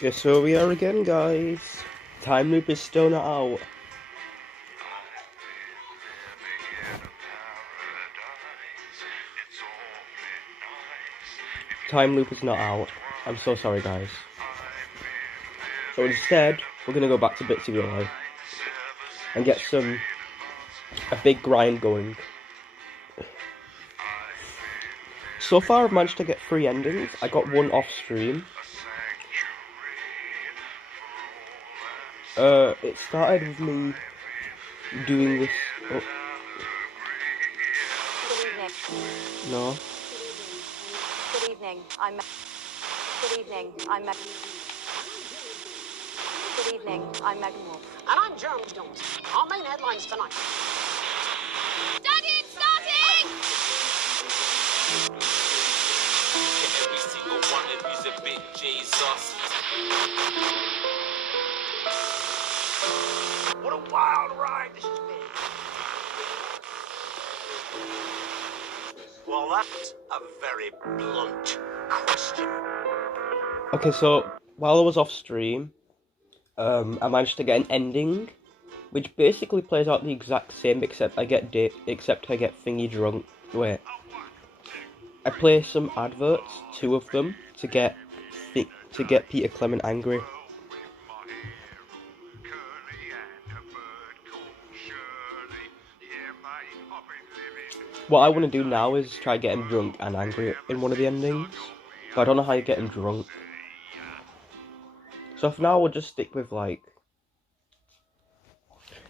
Guess where we are again, guys. Time loop is still not out. Time loop is not out. I'm so sorry, guys. So instead, we're gonna go back to Bitsy Live and get a big grind going. So far, I've managed to get 3 endings. I got 1 off stream. It started with me doing this. Oh. Good evening. No. Good evening. Good evening. Good evening. I'm Megan Wolf. And I'm Jeremy Jones. Our main headlines tonight. Starting! Every single one of you's a bit Jesus. What a wild ride this has been. Well, that's a very blunt question. Okay, so while I was off stream, I managed to get an ending, which basically plays out the exact same, except I get thingy drunk. Wait, I play some adverts, 2 of them, to get Peter Clement angry. What I want to do now is try to get him drunk and angry in one of the endings, but I don't know how you get him drunk. So for now, we'll just stick with, like,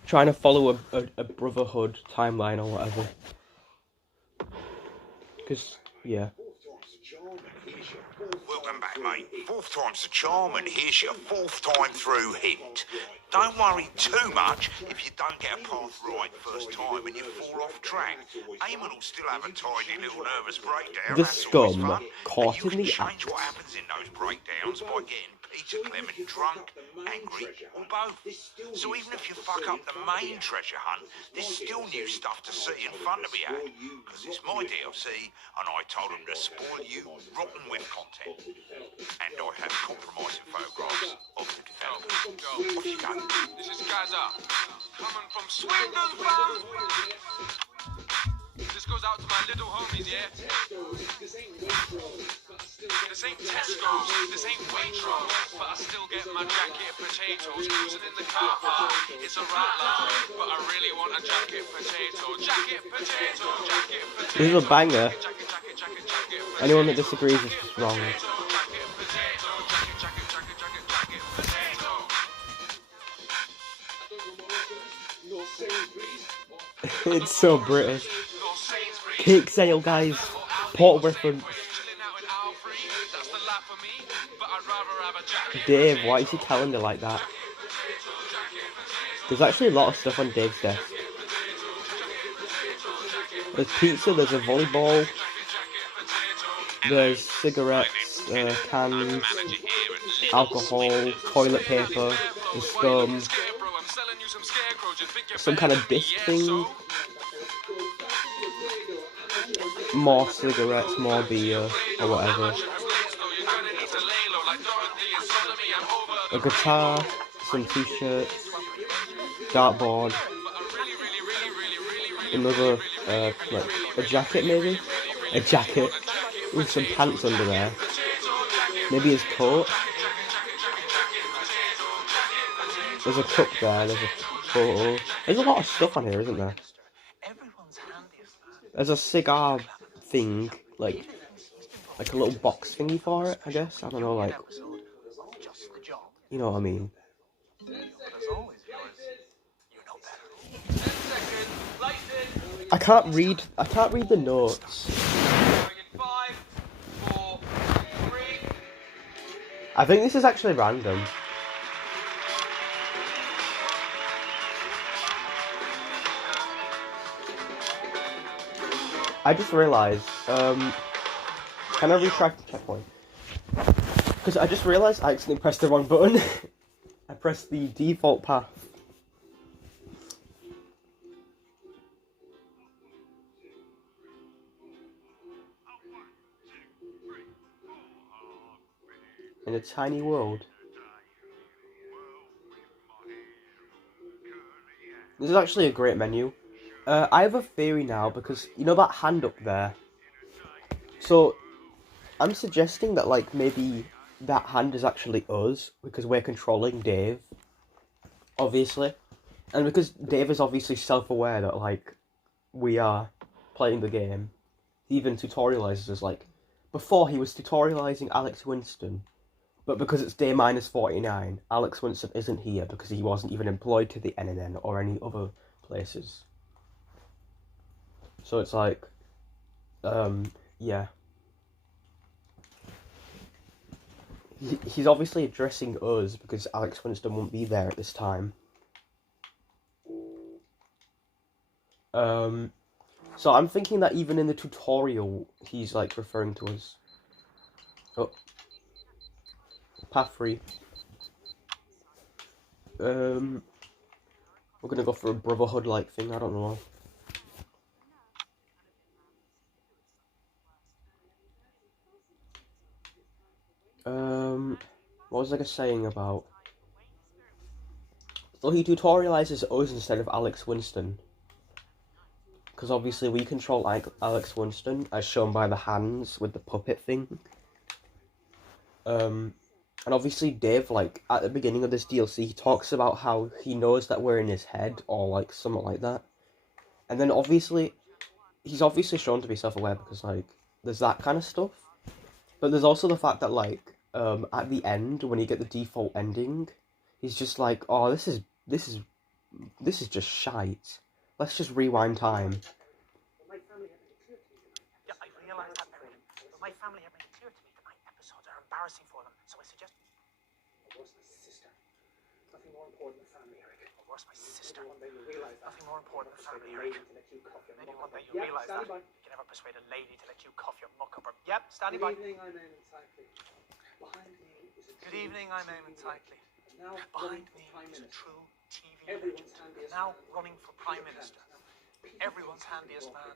trying to follow a Brotherhood timeline or whatever. Because, yeah. Welcome back, mate. 4th time's the charm, and here's your 4th time through hint. Don't worry too much if you don't get a path right first time and you fall off track. Eamon will still have a tidy little nervous breakdown. The That's always scum fun. caught And you in can the change act. what happens in those breakdowns by getting Peter Clement drunk, angry, or both. So even if you fuck up the main treasure hunt, there's still new stuff to see and fun to be had. Because it's my DLC, and I told them to spoil you rotten with content. And I have compromising photographs of the development. Off you go. This is Gaza, coming from Swindon, fam. This goes out to my little homies, yeah? This ain't Tesco's, this ain't Waitrose, but I still get my jacket potatoes. Cruising in the car park, it's a rattler, but I really want a jacket potato. Jacket potato, jacket potato. This is a banger. Jacket Anyone that disagrees is wrong. It's so British. Cake sale, guys. Port reference. Dave, why is your calendar like that? There's actually a lot of stuff on Dave's desk. There's pizza, there's a volleyball, there's cigarettes, cans, alcohol, toilet paper, the scum, some kind of disc thing, more cigarettes, more beer, or whatever. A guitar, some t-shirts, dartboard, another, like, a jacket maybe? A jacket with some pants under there. Maybe his coat. There's a cup there, there's a photo. There's a lot of stuff on here, isn't there? There's a cigar thing, like a little box thingy for it, I guess. I don't know, like, you know what I mean. I can't read the notes. I think this is actually random. I just realised, can I retract the checkpoint? Because I just realised I accidentally pressed the wrong button. I pressed the default path. In a tiny world, This is actually a great menu. I have a theory now because you know that hand up there. So I'm suggesting that like maybe that hand is actually us because we're controlling Dave, obviously, and because Dave is obviously self-aware that like we are playing the game. He even tutorializes us like before he was tutorializing Alex Winston, but because it's day minus 49, Alex Winston isn't here because he wasn't even employed to the NNN or any other places. So it's like, yeah. He's obviously addressing us because Alex Winston won't be there at this time. So I'm thinking that even in the tutorial, he's like referring to us. Oh, path 3. We're gonna go for a brotherhood-like thing. I don't know. What was I saying about? So he tutorializes us instead of Alex Winston. Because obviously we control Alex Winston, as shown by the hands with the puppet thing. And obviously Dave, like, at the beginning of this DLC, he talks about how he knows that we're in his head, or, like, something like that. And then obviously, he's obviously shown to be self-aware because, like, there's that kind of stuff. But there's also the fact that, like, at the end, when you get the default ending, he's just like, oh, this is just shite. Let's just rewind time. Yeah, I realise that, Meredith. But my family have made it clear to me that my episodes are embarrassing for them, so I suggest... Or worse, my sister. Nothing more important than family, Eric. Or worse, my sister. One day you realise that. Nothing more important than family, Maybe Eric. to let you cough your Maybe muck one day up. you realise that. You can never persuade a lady to let you cough your muck up her... Yep, standing by. Good evening, I'm Eamon Cycley. Behind me is a Good evening, I'm Eamon Cycley. Now Behind running for me Prime is a Minister. true TV Everyone's legend. handiest Now man. running for Prime Peter Minister. Clement. Now, Everyone's handiest man.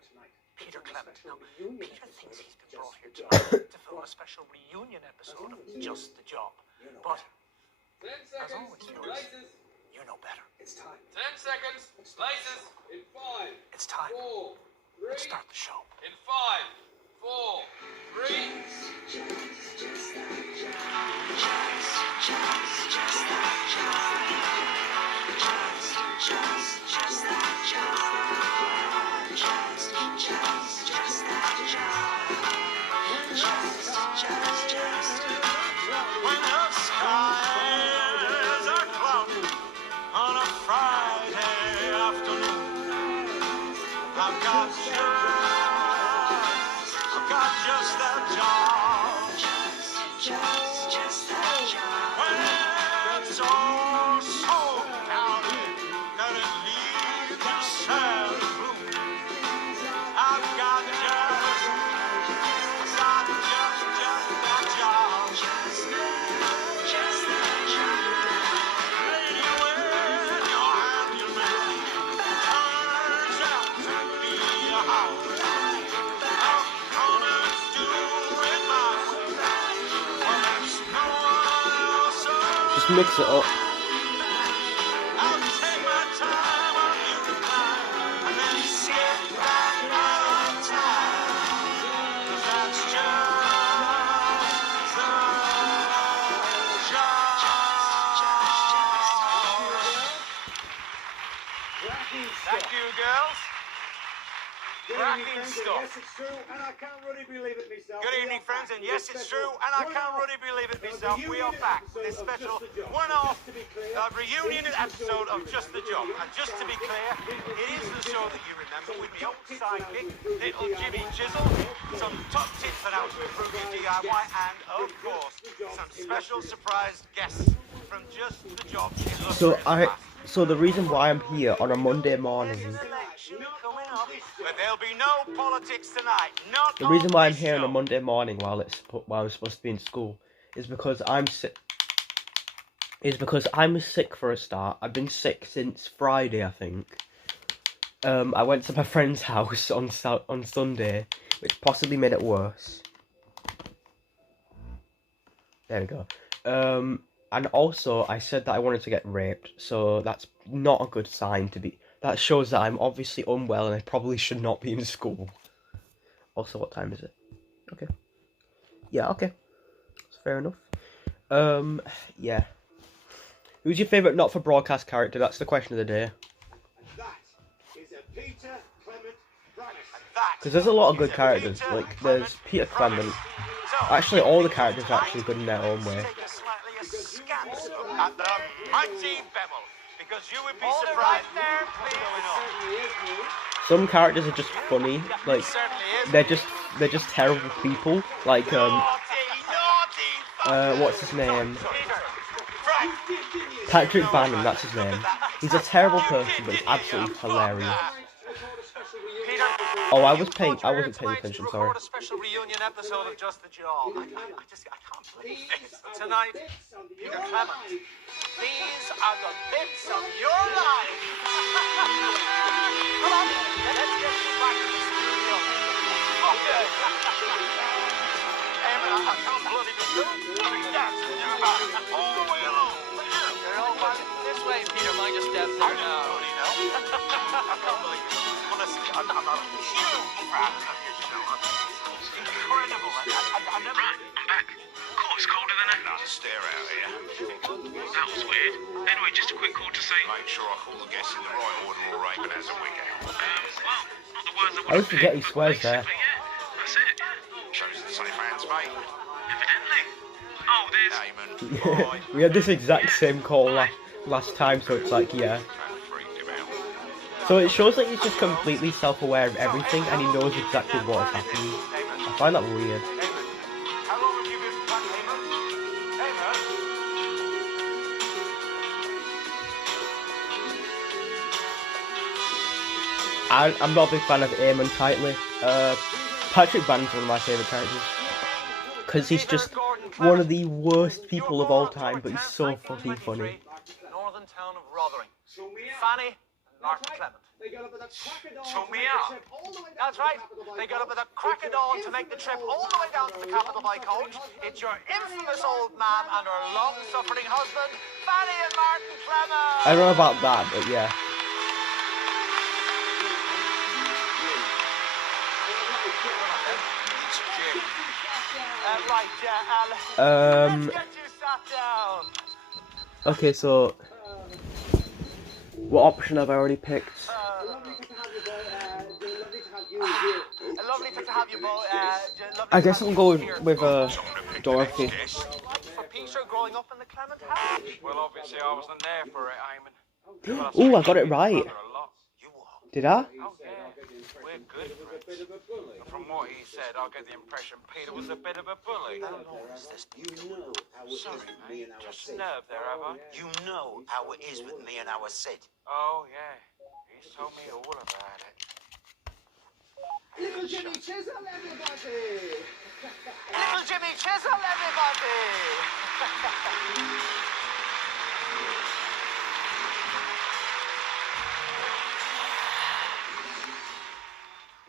Peter Clement. Now, Reunion Peter thinks he's been episode brought here of Just tonight the to film a special reunion episode of Just the Job. But, 10 as seconds. always, viewers, Places. you know better. It's time. 10 seconds. Places. In 5, It's time. 4, Let's 3. start the show. In 5, 4, 3. When the skies are cloudy on a Friday afternoon, I've got just that job. When it's all so cloudy that it leaves you sad and blue, I've got just that job. Lady, when your handyman turns out to be a house, I'll come and do it my way. Well, there's no one else Just mix it up. I'll take my time on you tonight and then skip back out on time. 'Cause that's just the job. Thank you, girls. Cracking stuff. Yes, it's true, and I can't really believe it myself. Good evening, friends, and yes, it's true, and I can't really believe it myself. We are back with this special one-off reunion episode of Just the Job. And just to be clear, it is the show that you remember with the old sidekick, little Jimmy Chisel, some top tips on how to improve your DIY, and of course, some special surprise guests from Just the Job. So the reason why I'm here on a Monday morning, But there'll be no politics tonight. Not the reason on why I'm this here on a show. Monday morning while I'm supposed to be in school is because I'm sick. I'm sick for a start. I've been sick since Friday, I think. I went to my friend's house on Sunday, which possibly made it worse. There we go. And also, I said that I wanted to get raped, so that's not a good sign to be. That shows that I'm obviously unwell and I probably should not be in school. Also, what time is it? Okay. Yeah, okay. That's fair enough. Yeah. Who's your favourite not-for-broadcast character? That's the question of the day. That is a Peter Clement Primus. Because there's a lot of good characters. Like, there's Peter Clement. Actually, all the characters are actually good in their own way. Take a slightly askance look at the mighty Bevel, because you would be surprised there, please. Some characters are just funny. Like, they're just terrible people. Like, what's his name? Patrick Bannon, that's his name. He's a terrible person, but he's absolutely hilarious. Oh, I wasn't paying attention, sorry. A special reunion episode of Just the Job. I can't believe it. Tonight, Peter Clement. These are the bits of your life. Come on, let's get you back to the studio. Okay. I can't bloody do that. All the way along. You're all this way, Peter. Mind your steps there now. I can't believe it. Well, listen, I'm not a huge fan of your show. It's incredible. I never... Right, I'm back. Cool, it's colder than ever. Not a stare out here. That was weird. Anyway, just a quick call to say... Make sure I call the guests in the right order or Raven has a wig out. well, not the words I I would always forget he swears there. But yeah, that's it. Shows the safe hands, mate. Evidently. Oh, there's... Damon. We had this exact same call last time, so it's like, yeah. Freaked him out. So it shows that he's just completely self-aware of everything, and he knows exactly what is happening. I find that weird. How long have you been back, Damon? I'm not a big fan of Eamon Tightly. Patrick Bannon's one of my favourite characters. Because he's just one of the worst people of all time, but he's so fucking funny. Northern town of Rotherham. Fanny and Martin Clement. They got up at the crack of dawn Told to me make the out. trip all the way down That's to the right. capital by They got up at coach. the crack of dawn to make the trip all the way down to the capital by coach. It's your infamous old man and her long-suffering husband, Fanny and Martin Clement. I don't know about that, but yeah. Let's get you sat down. Okay, so what option have I already picked? Lovely to have you both. I guess I'll go with Dorothy. For Peter growing up in the Clement house. Well, obviously I wasn't there for it, Eamon. Ooh, I got it right. You what? Did I? Oh, yeah. We're good friends. And from what he said, I get the impression Peter was a bit of a bully. How long has this been going on? Sorry, mate. Just nerve there, have I? You know how it is with me and our Sid. Oh, yeah. He's told me all about it. Little Jimmy Chisholm, everybody! Little Jimmy Chisholm, everybody!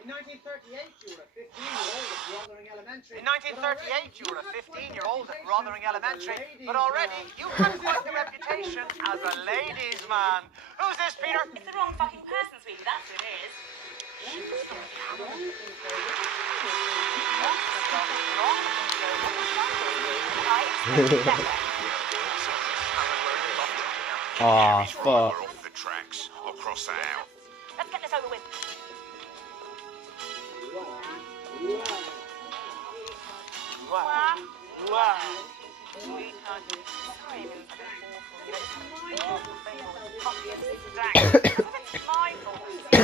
In 1938, you were a 15-year-old at Rotherham Elementary. In 1938, you were a 15-year-old at Rotherham Elementary, but already you had quite the reputation as a ladies' man. Who's this, Peter? It's the wrong fucking person, sweetie. That's who it is. Ah, fuck. We're off the tracks. I'll cross that out. Let's get this over with. Wow. Sorry, Vince, I've been awful. It's my fault. Be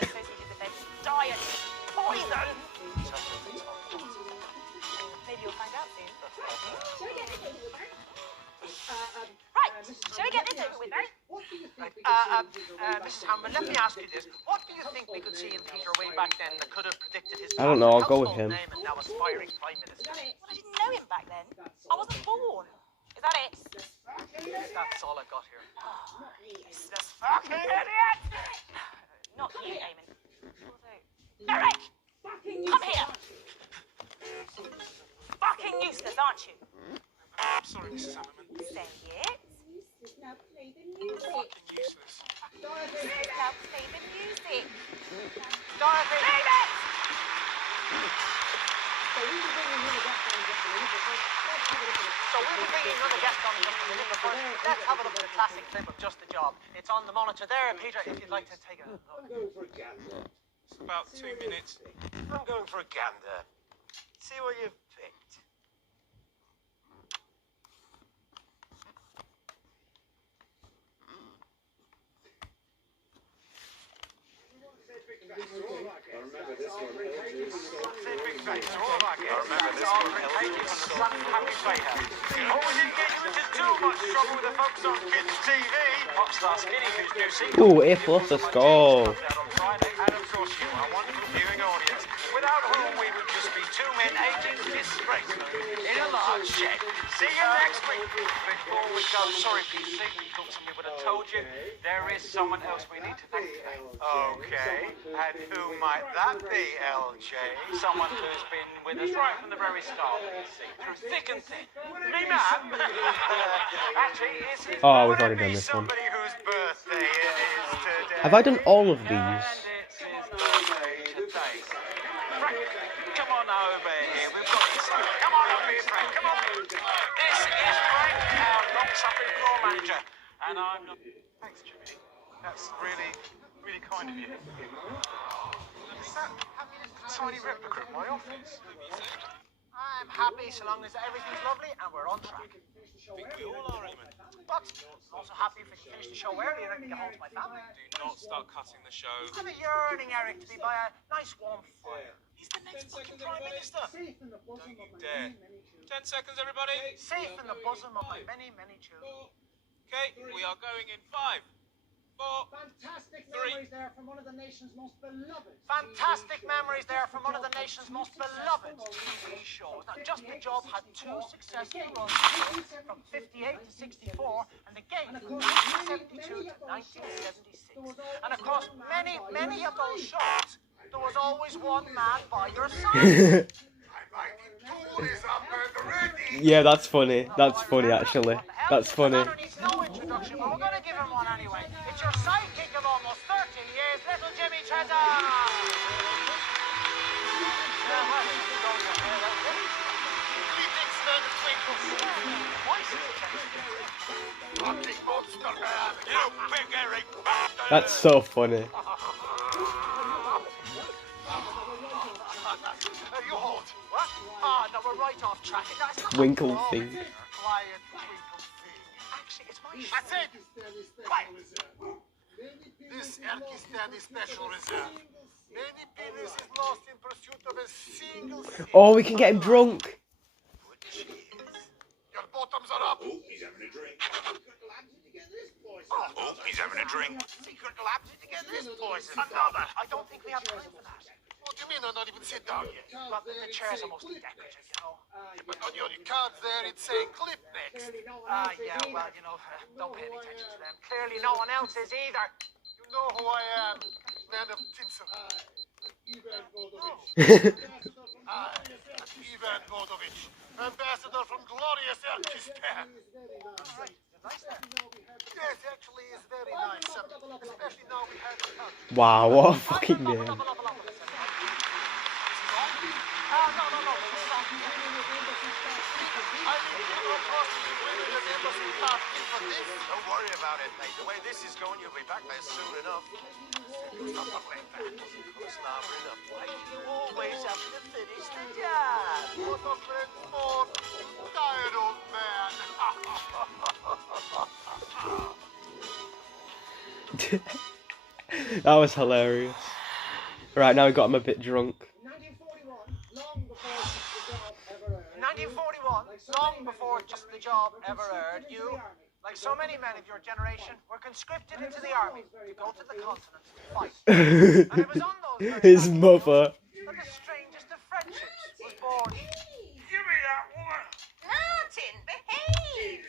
associated with their diet poison. Maybe you'll find out soon. Right, shall we get this over with, then? Mrs. Hammond, let me ask you this. What do you think we could see in Peter way back then that could have predicted his I don't know, I'll go with household him. name and now aspiring Prime Minister? Well, I didn't know him back then. I wasn't born. Is that it? That's all I got here. Useless fucking idiot! Not you, Eamon. Eric! Come here! Fucking useless, aren't you? I'm sorry, Mrs. Hammerman. Say it. Fucking useless. Now play the music. Dorothy! Leave it! So we'll be bringing another guest on in just a minute, but first, let's have a look at a classic clip of Just the Job. It's on the monitor there, Peter, if you'd like to take a look. It's about 2 minutes. I'm going for a gander. See what you've picked. Ooh, A plus, let's go. Without whom we would just be two men aging disgracefully in a large shed. See you next week. Before we go, sorry, PC, we thought somebody would have told you there is someone else we need to thank today. Okay, and who might that be, LJ? Someone who's been with us right from the very start, you see, through thick and thin. Me, man! Actually, it's his Oh, we've already done this one. Somebody whose birthday it is today. Have I done all of these? And it's his birthday today. Frank, come on over here. We've got this. Come on over here, Frank. Come on. This is Frank, our long-suffering floor manager. And I'm not... Thanks, Jimmy. That's really, really kind of you. Is that tiny replica of my office? I'm happy so long as everything's lovely and we're on track. We all are, Eamon. But I'm also happy if we can finish the show early and I can get home to my family. Do not start cutting the show. I'm a yearning, Eric, to be by a nice warm fire. He's the next fucking Prime Minister. Safe in the bosom Don't you of my dare. many, many children. 10 seconds, everybody. Safe in the bosom of my many, many children. Okay, we are going in 5, 4. Fantastic Three. memories there from one of the nation's most beloved. Fantastic memories there from one of the nation's most beloved TV shows. Now, Just the Job had 2 successful runs from 58 to 64 and again from 1972 to 1976. And across many, many of those shows, there was always one man by your side. Yeah, that's funny. That's funny, actually. That's funny. That needs no introduction, but we're going to give him one anyway. It's your sidekick of almost 13 years, little Jimmy Tryin. You big Eric bastard! That's so funny. You hold. What? Ah, no, we're right off track. No, it's not Winkle like thing. Quiet, twinkle thing. Actually, it's my show. That's it! Quiet! This Erky Steady Special Reserve. Many pennies is lost in pursuit of a single thing. Oh, we can get him drunk. Your bottoms are up. Oh, he's having a drink. Oh, he's having a drink. Secret labs to get this poison. Another. I don't think we have time for that. What do you mean I'm not even sit down yet? But the chairs are mostly decorative, you know. But on your cards there, it's saying clip next. Yeah, well, you know, don't pay any attention to them. Clearly no one else is either. You know who I am, man of tinsel. Ivan Vodovich. Ivan Vodovich, ambassador from glorious Erkistan. Yes, actually, it's very nice. Especially now we have the country. Wow, what a fucking name. Don't worry about it, mate. The way this is going, you'll be back there soon enough. Stop like that. Closer enough. Why do you always have to finish the job? What a friend for tired old man. That was hilarious. Right, now we got him a bit drunk. 1941, long before Just the Job ever aired, you, like so many men of your generation, were conscripted into the army to go to the continent to fight. And it was on those very His battlefields mother. that the strangest of friendships was born. Give me that woman. Martin, behave!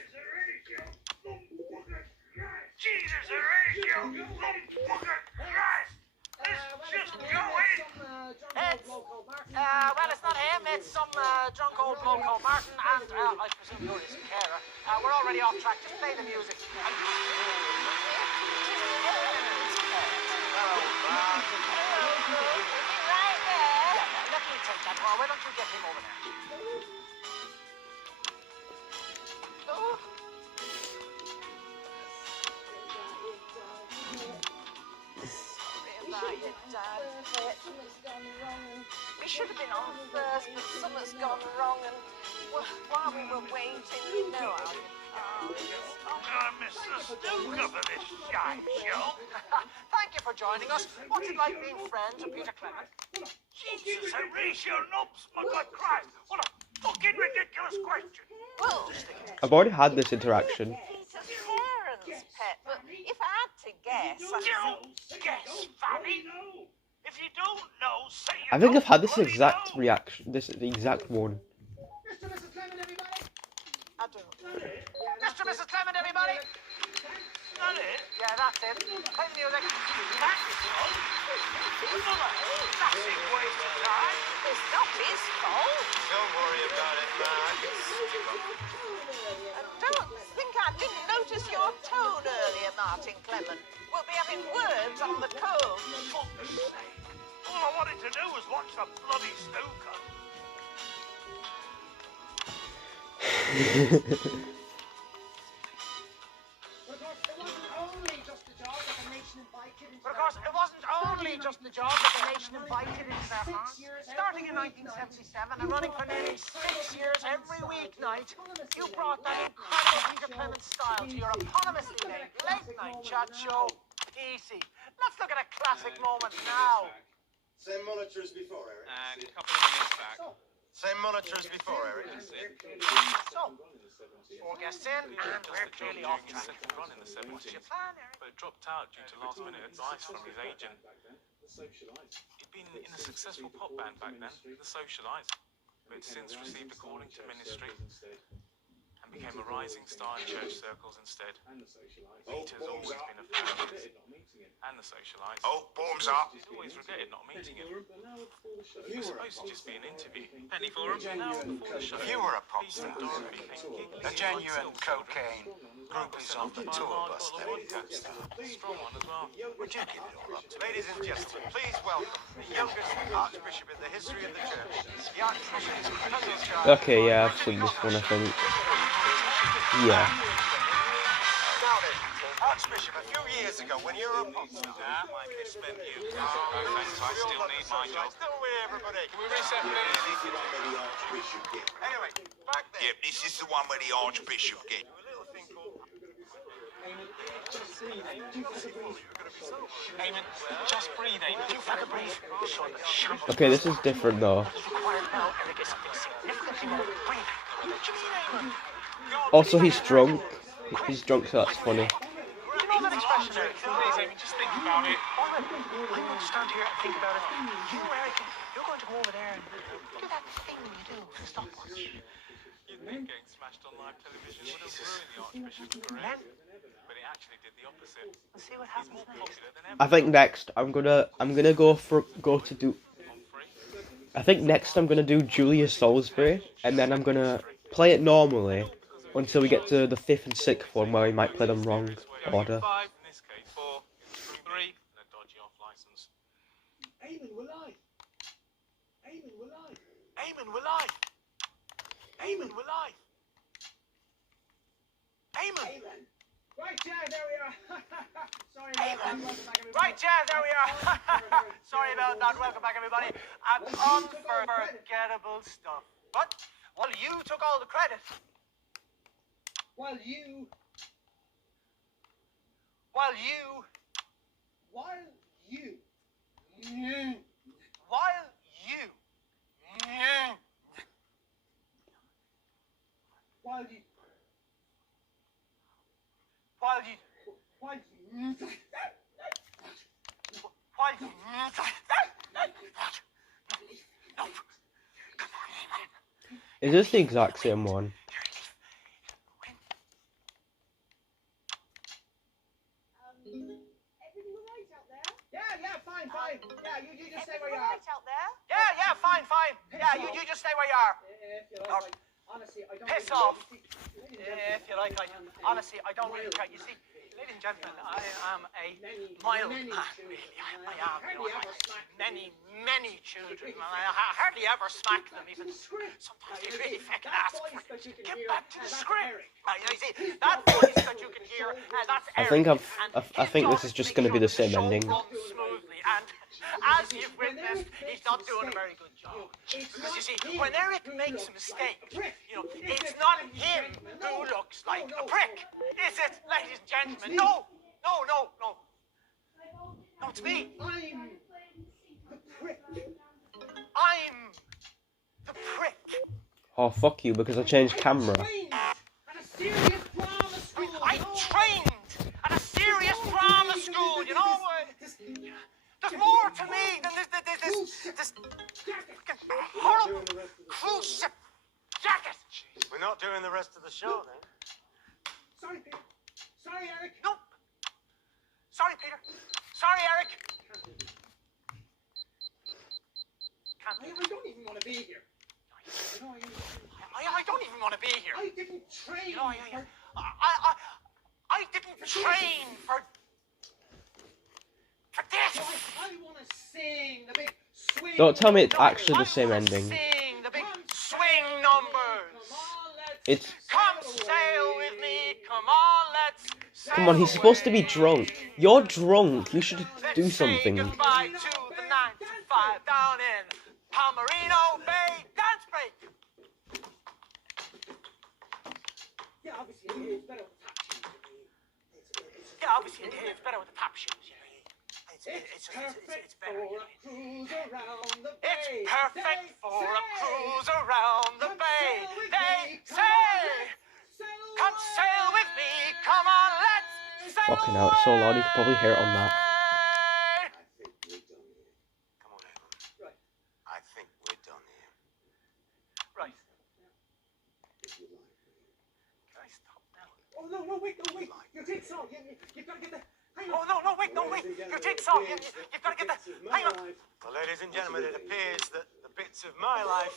Jesus, Horatio, you motherfucker Christ! Let's just go in! Well, it's not him, it's some drunk old bloke called Martin, and I presume you're his carer. We're already off track, just play the music. old man. Right there. Yeah, let me take that. Well, why don't you get him over there? Oh. Sorry about your dad, Pet. We should have been on first, but something's gone wrong, and while we were waiting, you know how it is. Mr. Snooker for this shite show. Thank you for joining us. What's it like being friends with Peter Clement? Jesus, Horatio Nobs, my God Christ. What a fucking ridiculous question. Well, I've already had this interaction. Peter's parents, Pet, but if I had to guess, Don't guess, Fanny. If you don't know, say you I think don't I've had this bloody exact know. reaction. This is the exact one. Mr. Mrs. Clement, everybody. I don't. Mr. and Mrs. Clement, everybody. That it? Yeah, that's it. Play the music. That's all. Another classic waste of time. It's not his fault. Don't worry about it, man. I don't think I didn't notice your tone earlier, Martin Clement. We'll be having words on the code. Fuck's sake. All I wanted to do was watch the bloody snooker. But of course, it wasn't only just the job that the nation invited into their hearts. Starting in 1977 and running for nearly 6 years every weeknight, you brought that incredible Peter Clement style to your eponymously named late-night chat show, Easy. Let's look at a classic moment now. Same monitor as before, Eric. And a couple of minutes back. Same monitor as before, Eric. So, 4 guests in, and we're clearly off track. Second run in the 70s, What's your plan, Eric? but it dropped out due to last-minute advice from his agent. He'd been in a successful pop band back then, The Socialites, but since received a calling to ministry and became a rising star in church circles instead. Peter's always been a fan of his and The Socialites. Oh, bombs up. He's always regretted not meeting him. It was supposed to just be an interview. Penny for him, an hour before the show. If you were a pop Peter star, and Dorothy came giggling. a genuine cocaine groupies off the tour bus, then you'd star. Strong one as well. Would you give it all up to? Ladies and gentlemen, please welcome the youngest archbishop in the history of the church. The archbishop is Christian. Okay, yeah, I've seen this one, I think. Yeah. Now then, Archbishop, a few years ago, when you were a pop star, I misspent you. No thanks, I still need my job. Still with everybody. Can we reset, please? Anyway, back then, Yep, this is the one where the Archbishop gets. a little thing called Eamon, just breathe, Eamon. You fucking breathe. So the shampoo Okay, this is different though. is required now, Eric, is something significantly more. Breathe. Also, he's drunk. He's drunk, so that's funny. You know that expression, Eric? Please, Eamon, just think about it. I'm going to stand here and think about it. You, Eric, you're going to go over there and do that thing you do with the stopwatch. You'd think getting smashed on live television would have ruined the Archbishop's career, but it actually did the opposite. Let's see what He's happens more next. popular than ever. I think next I'm gonna go to do. I think next I'm gonna do Julia Salisbury, and then I'm gonna play it normally until we get to the 5th and 6th one where we might play them wrong order. 5, in this case 4, 3, and a dodgy off license. Eamon, we're live. Eamon, we're live. Eamon, we're live. Eamon, we're live. Eamon. Right, yeah, there we are. Sorry about that. Welcome back, everybody. Right, yeah, there we are. Sorry about that. Welcome back, everybody. And unforgettable stuff. But, well, you took all the credit. While you While Is this the exact same one? everything all right out there? Yeah, fine. Yeah, you just stay where you Everything are. right out there? yeah, fine. Yeah, you just stay where you are. If you like, honestly, I don't Piss really off. see- If you like, honestly, I don't really care. You see, Ladies and gentlemen, I am a mild man, really. I am. You know, many children, and I hardly ever smack them. Even sometimes they really fucking ask for it. Get back to the script. You see, that voice that you can hear, that's I think Eric. I think this is just going to be the same ending. Smoothly, and as you've witnessed, he's not doing a very good job. Because you see, when Eric makes a mistake, you know, it's not him who looks like a prick, is it, ladies and gentlemen? No, it's me. I'm the prick. Oh, fuck you, because I changed camera. I trained at a serious drama school, you know. There's more to me than this fucking horrible cruise ship jacket. Jeez, we're not doing the rest of the show then. Sorry, Peter. Sorry, Eric. No. Sorry, Peter. Sorry, Eric. I don't even want to be here. I don't even want to be here. I didn't train. You know, I didn't train for this. I want to sing the big swing. Don't tell me it's actually the same ending. Sing the big swing numbers. It's... Come sail with me. Come on, let's sail. Come on, he's supposed to be drunk. You're drunk. You should do something. Let's say goodbye to the 9 to 5 down in Palmerino Bay. Dance break. Yeah, obviously it's better with tap shoes. Yeah, obviously it's better with the tap shoes. It's perfect better. for a cruise around the bay. It's perfect for a cruise around the bay. They say, come sail with me. Come on, let's sail. Fucking hell, it's so loud, you can probably hear it on that. Come on, Evan. Right. I think we're done here. Right. Can I stop now? Oh, no, wait. Your jigsaw. You've got to get the... Oh, no, wait. Your jigsaw. You've got to get the... Hang on. Well, ladies and gentlemen, it appears that the bits of my life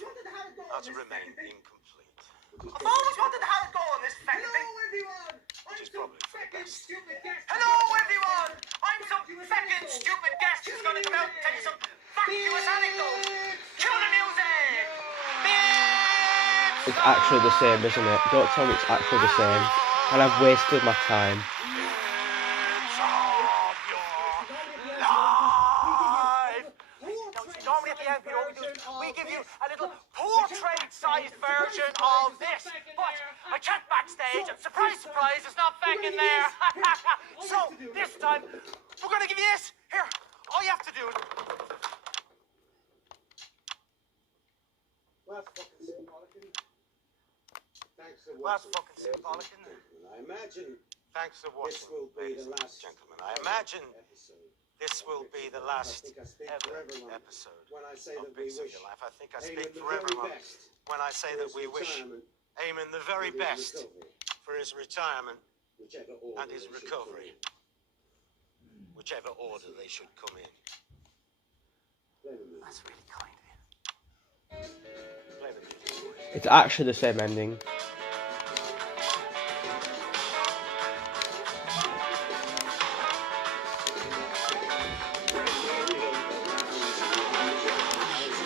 are to remain incomplete. I've always wanted to have it go on this second Hello, thing. everyone. Which is probably for the second best. stupid guest. Hello, everyone. I'm some second stupid guest who's going to come out and tell you some fabulous anecdotes. Cue the music. It's actually the same, isn't it? Don't tell me it's actually the same. And I've wasted my time. Normally at the end, Peter, what we do is we give you a little portrait-sized version of this. But I checked backstage, and surprise, it's not fucking there. So this time, we're gonna give you this. Here, all you have to do is... Well, that's fucking symbolic, isn't it? Thanks for Well, that's fucking symbolic, isn't it? I imagine Thanks for this watching, will be ladies the and last gentlemen. I imagine episode. this will be the last I think I speak ever for everyone episode when I say of that we Big wish City Life. I think I Eamon speak the for very everyone best when I say for that his we wish retirement Eamon the very and his best recovery, for his retirement whichever order and his they should recovery, come whichever order they should come in. in. Play the music. That's really kind of you. Play the music, boys. It's actually the same ending.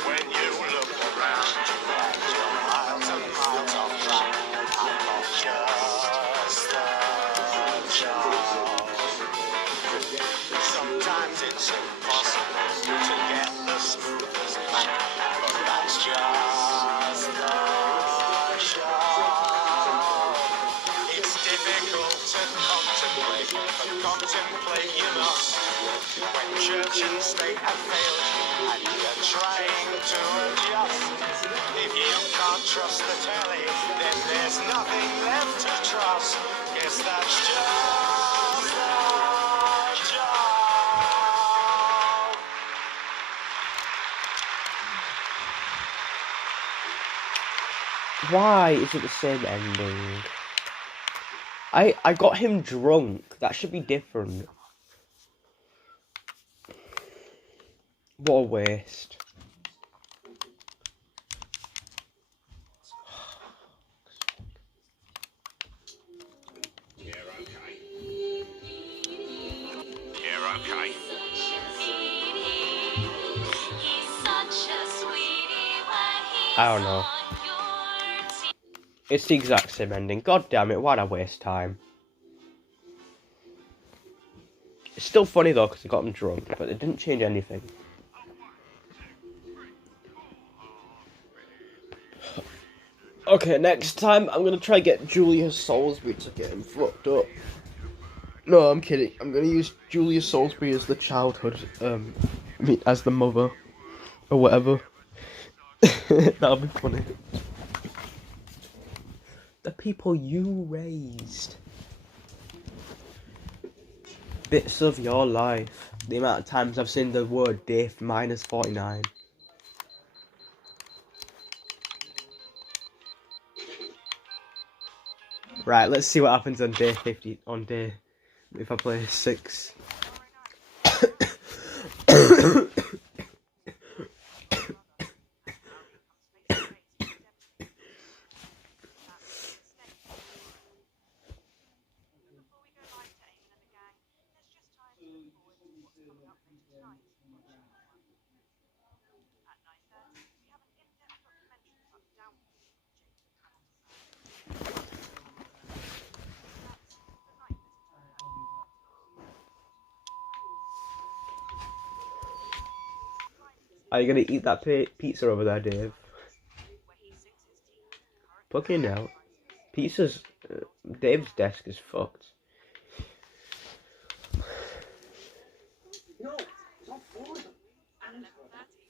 When you look around, you're miles and miles off track. I got just the job. Sometimes it's impossible to get the smoothest back, but that's just the job. It's difficult to contemplate, but contemplate you must. When church and state have failed you and you're trying to adjust. If you can't trust the telly, then there's nothing left to trust. Guess that's just the job. Why is it the same ending? I got him drunk. That should be different. What a waste. Yeah, okay. I don't know. It's the exact same ending. God damn it, why'd I waste time? It's still funny though, because I got them drunk, but it didn't change anything. Okay, next time I'm gonna try get Julia Salisbury to get him fucked up. No, I'm kidding. I'm gonna use Julia Salisbury as the childhood, as the mother, or whatever. That'll be funny. The people you raised. Bits of your life. The amount of times I've seen the word day minus 49. Right, let's see what happens on day 50. On day, if I play 6. Are you gonna eat that pizza over there, Dave? Fucking hell. Pizza's... Dave's desk is fucked. No, it's all four of them. And her.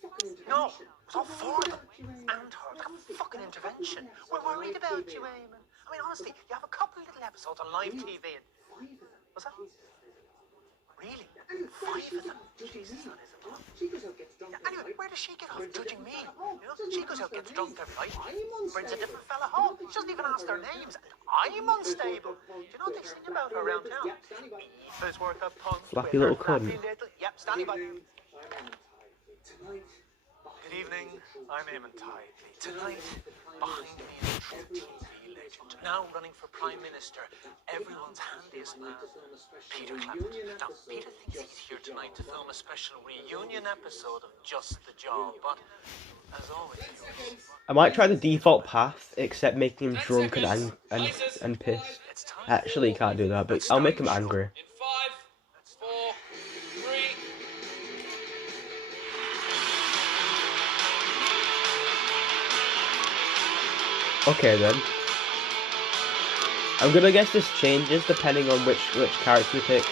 Fucking intervention. No, it's all four of them. And her. Like a fucking intervention. We're worried about you, Eamon. I mean, honestly, you have a couple of little episodes on live TV and... What's that? Really? 5 of them? Jesus, that is a lot. She goes out gets drunk. Anyway, where does she get off judging me? You know, she goes out, gets drunk every night, brings a different fella home. She doesn't even ask their names. I'm unstable. Do you know what they sing about her around town? Eva's worth a punk. Flappy little cunt. Yep, standing by. Tonight. Good evening, I'm Eamon Tidley. Tonight, behind me is a true TV legend. Now running for Prime Minister, everyone's handiest man, Peter Clampett. Now, Peter thinks he's here tonight to film a special reunion episode of Just the Job, but as always, I might try the default path, except making him drunk and pissed. Actually, can't do that, but I'll make him angry. In 5, 4, 3. Okay then. I'm gonna guess this changes depending on which character you pick.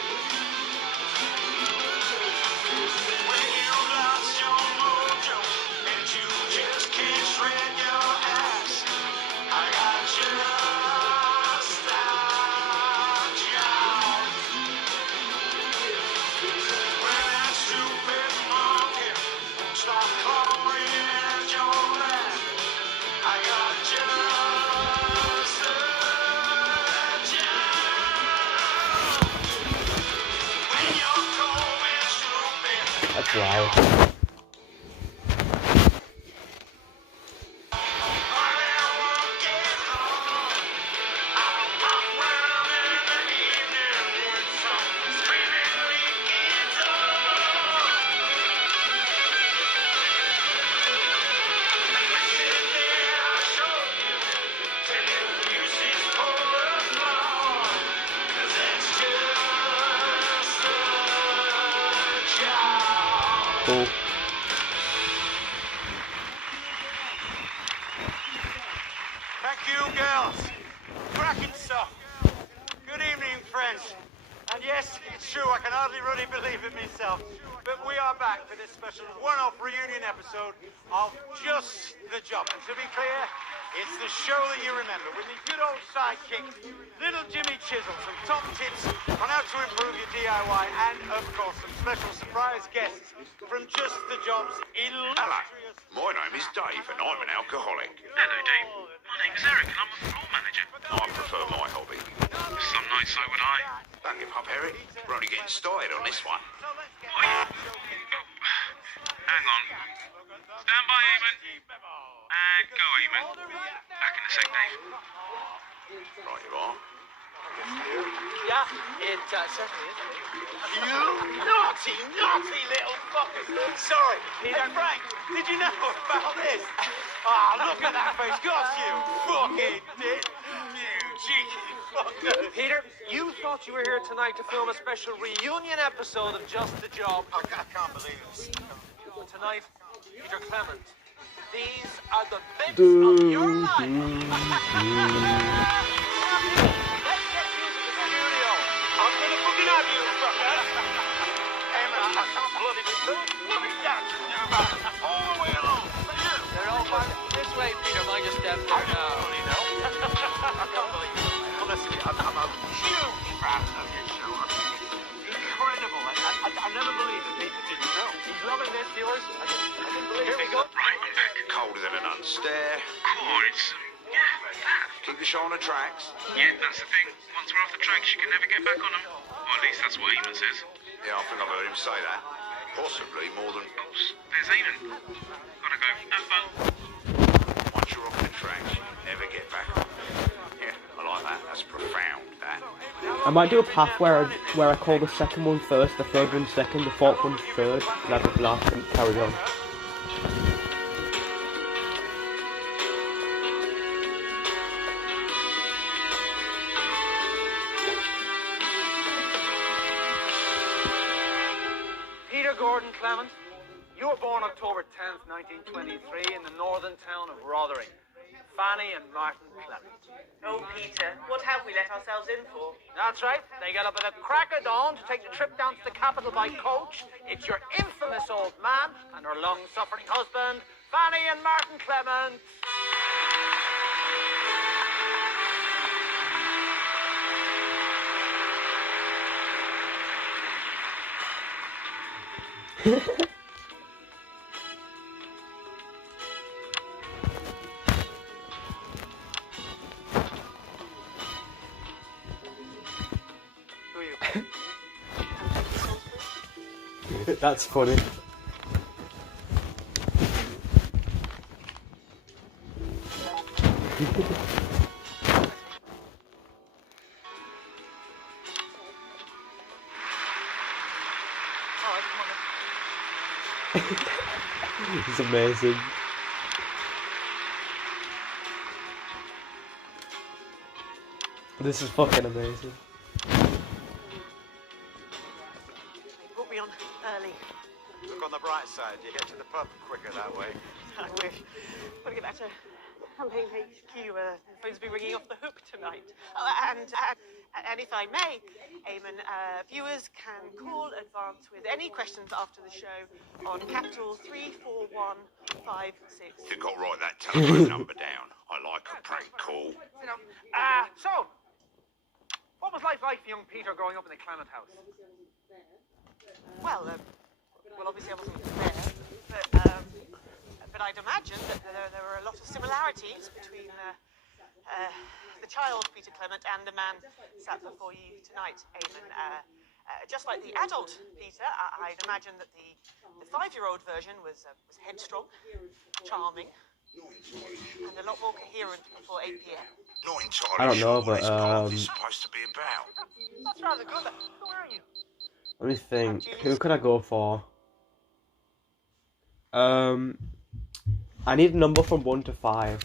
That's loud. Cool. Thank you, girls. Cracking stuff. Good evening, friends. And yes, it's true, I can hardly really believe it myself. But we are back for this special one-off reunion episode of Just the Job. And to be clear, it's the show that you remember with the good old sidekick, little Jimmy Chisel, some top tips on how to improve your DIY, and of course some special surprise guests from Just the Job's illustrious... My name is Dave and I'm an alcoholic. Hello, Dave. My name's Eric and I'm a floor manager. I prefer my hobby. Some nights so would I. Don't give up, Eric. We're only getting started on this one. Oh, yeah. Hang on. Stand by, Eamon. And go, Eamon. Back in a sec, Dave. Right you are. Yeah, it certainly is. You naughty, naughty little fuckers. Sorry, Peter and Frank, did you know about this? Ah, look at that face. Got you fucking did. You cheeky fucker. Peter, you thought you were here tonight to film a special reunion episode of Just the Job. I can't believe it. Tonight, Peter Clement. These are the bits of your life. Let's get you to the studio. I'm gonna fucking have you, fucker. I can't bloody dance with you about all the way along. They're all back this way, Peter. Mind your step there now. I can't believe it. Honestly, I'm a huge fan of your show. Incredible. I never believed that people didn't know. He's loving this, viewers. I didn't believe it. Here we go. Right, I'm back. Colder than a nun stare. Oh, it's, yeah, that. Keep the show on the tracks. Yeah, that's the thing. Once we're off the tracks, you can never get back on them. Or at least that's what Eamon says. Yeah, I think I've heard him say that. Possibly more than Oops, there's Eamon. Gotta go. Have fun. once you're off the tracks, you never get back on. Yeah, I like that. That's profound, that. I might do a path where I call the second one first, the third one second, the fourth one third, and I just last and carry on. Peter Gordon Clement, you were born October 10th, 1923 in the northern town of Rotherham. Fanny and Martin Clement. Oh, Peter, what have we let ourselves in for? That's right. They got up at the crack of dawn to take the trip down to the capital by coach. It's your infamous old man and her long-suffering husband, Fanny and Martin Clement. Who are you? That's funny. All right, come on then. It's amazing. This is fucking amazing. They brought me on early. Look on the bright side. You get to the pub quicker that way. I wish. Got to get back to Lane HQ. The phone's been ringing off the hook tonight. And if I may, Eamon, viewers can call advance with any questions after the show on capital 34156. You got to write that telephone number down. I like a prank call. So, what was life like for young Peter growing up in the Clement house? Well, obviously I wasn't there, but I'd imagine that there were a lot of similarities between the child Peter Clement and the man sat before you tonight, Eamon. Just like the adult Peter, I'd imagine that the 5-year-old version was headstrong, charming, and a lot more coherent before 8 p.m. Not entirely I don't know, sure what but, this part is supposed to be about. That's rather good. Who are you? Let me think. Who could I go for? I need a number from 1 to 5.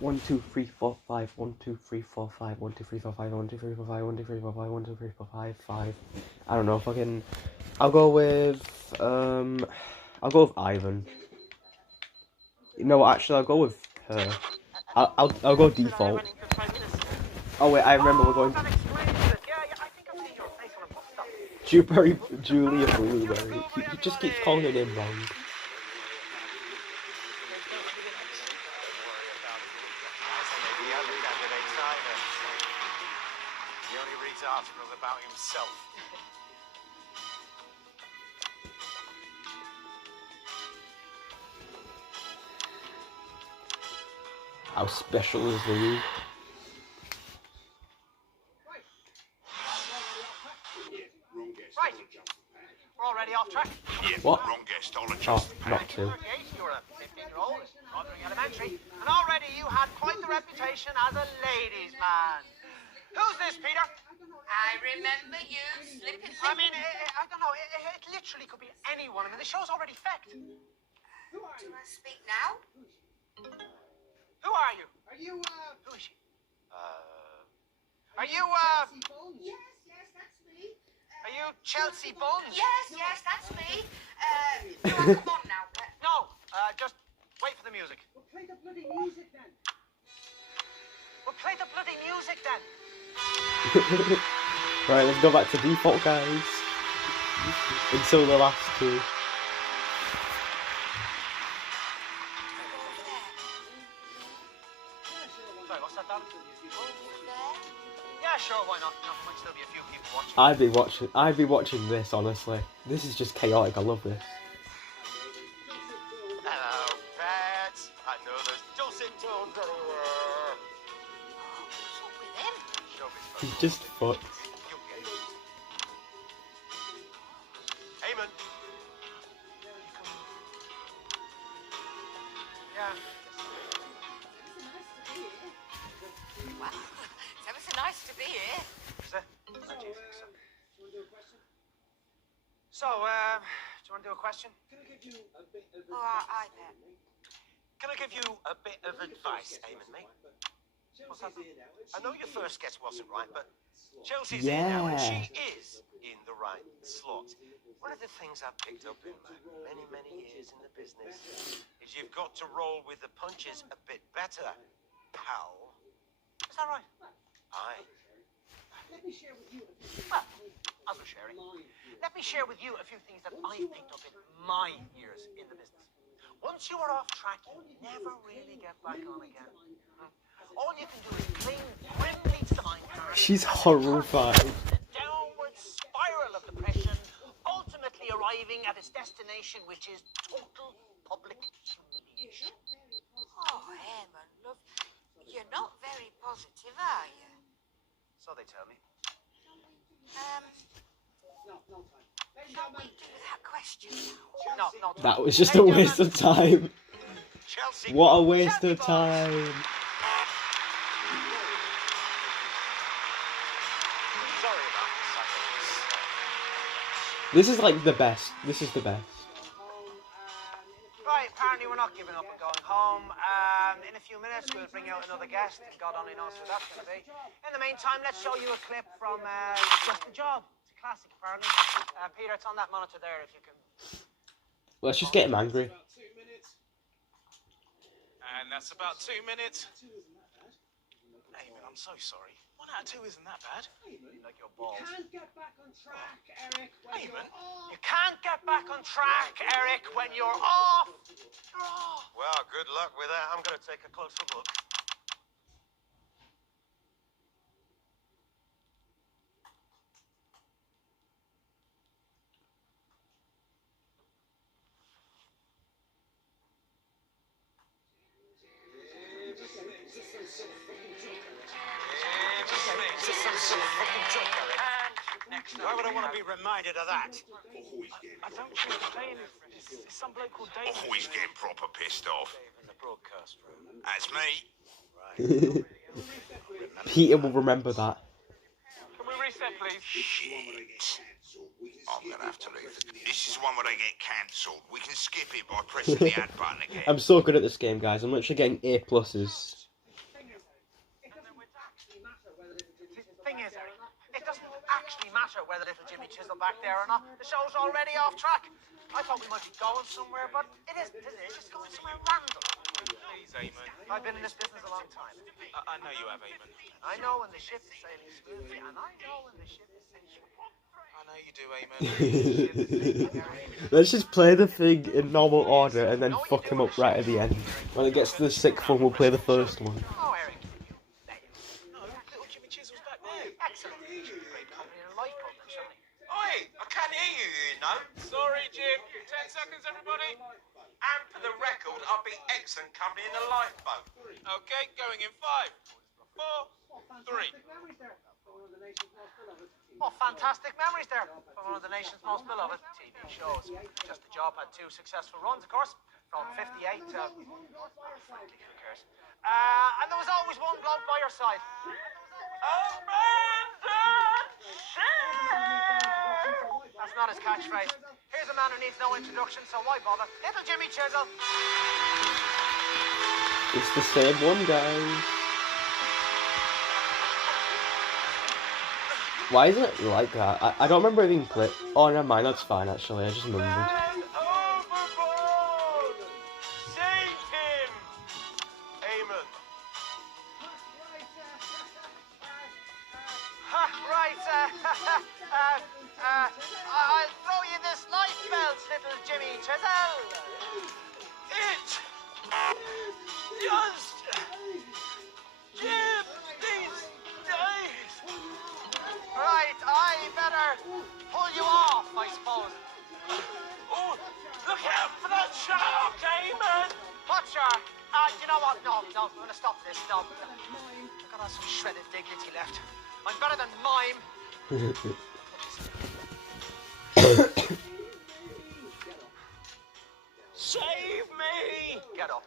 1, 2, 3, 4, 5. 1, 2, 3, 4, 5. 1, 2, 3, 4, 5. 1, 2, 3, 4, 5. 1, 2, 3, 4, 5. 1, 2, 3, 4, 5. 5. I don't know. Fucking. I'll go with Ivan. No, actually, I'll go with her. I'll go default. Oh wait, I remember we're going. That explains it. Yeah, I think I've seen your face on a bus stop. Julia Blueberry. He just keeps calling her name wrong. The other candidates either. He only reads articles about himself. How special is the week? Right. We're already off track. Yeah, What? wrong guest. I'll Oh, adjust the not pad. to. You were a 15-year-old in Rotherham Elementary, and already you had quite the reputation as a ladies' man. Who's this, Peter? I remember you slipping. I mean, I don't know. It literally could be anyone. I mean, the show's already fecked. Do I speak now? Who are you? Are you, Who is she? Are you, Yes, that's me. Are you Chelsea Bones? Yes, that's me. Do I come on now? No, just wait for the music. Well, play the bloody music then. Well, play the bloody music then. Right, let's go back to default, guys. Until the last two. Sorry, what's that, darling? Yeah, sure, why not? You know, might still be a few people watching. I'd be watching this, honestly. This is just chaotic, I love this. Hello, pets. I know there's dulcet tones everywhere. What's up with him? Showbiz He's folk. just fucked. You'll get it. Eamon. Yeah. Well, it's ever so nice to be here. Is it? So, I do think so. do you want to do a question? So, do you want to do a question? Can I give you a bit of Oh, I bet. Can I give you a bit of advice, Eamon, mate? What's that? I know your first guess wasn't right, but Chelsea's here now, and she is in the right slot. One of the things I've picked up in my many, many years in the business is you've got to roll with the punches a bit better, pal. Is that right? Aye. Let me share with you a few Well, as we're sharing, let me share with you a few things that I've picked up in my years in the business. Once you are off track, you never really get back on again. All you can do is cling grimly to the minecart. She's horrified. The downward spiral of depression, ultimately arriving at its destination, which is total public humiliation. Oh, Eamon, love, you're not very positive, are you? So they tell me. Shall we do that question No, now? no. That was just a waste of time. Chelsea. What a waste of time. Sorry about this. I think This is like the best. This is the best. Right, apparently we're not giving up and going home. In a few minutes we'll bring out another guest. God only knows who that's going to be. In the meantime, let's show you a clip from Just the Job. It's a classic, apparently. Peter, it's on that monitor there if you can. Let's just get him angry. And that's about 2 minutes. Eamon, I'm so sorry. 1 out of 2 isn't that bad. Like your balls. You can't get back on track, Eric, when you're Eamon. off. You can't get back on track, Eric, when you're off. You're off. Well, good luck with that. I'm going to take a closer look. Why would I want to be reminded of that? I don't think he's playing it. It's some bloke called Dave. Always getting proper pissed off. In the broadcast room. That's me. Peter will remember that. Can we reset, please? Shit. I'm gonna have to leave. This is one where they get cancelled. We can skip it by pressing the add button again. I'm so good at this game, guys. I'm literally getting A+. Thing is, Eric, it doesn't actually matter whether little Jimmy Chisel back there or not. The show's already off track. I thought we might be going somewhere, but it isn't, is it? It's just going somewhere random. Please, Eamon. I've been in this business a long time. I know you have, Eamon. I know when the ship is sailing smoothly, and I know when the ship is sinking. I know you do, Eamon. Let's just play the thing in normal order and then fuck him up right at the end. When it gets to the 6th one, we'll play the first one. Oh, Eric. No, little Jimmy Chisel's back there. Excellent. Great company and life program, certainly. Oi, I can't hear you, you know. Sorry, Jim. 10 seconds, everybody. And for the record, I'll be excellent company in the lifeboat. Okay, going in 5, 4, 3. Oh, fantastic memories there from one of the nation's most beloved TV shows. Just the Job had 2 successful runs, of course, from 58 to... frankly, who cares? And there was always one bloke by your side. Abandoned not his catchphrase. Here's a man who needs no introduction, so why bother? Little Jimmy Chisel. It's the same one, guys. Why isn't it like that? I don't remember it being clipped. Oh, never mind, that's fine actually, I just remembered. Man overboard! Save him! Amen. Right, I'll throw you this life belt, little Jimmy Chisel. It just Jim these days. Right, I better pull you off, I suppose. Oh, look out for that shark, Amen! What shark? You know what? No, I'm gonna stop this. No, I've got some shredded dignity left. I'm better than mime. Save me! Get up.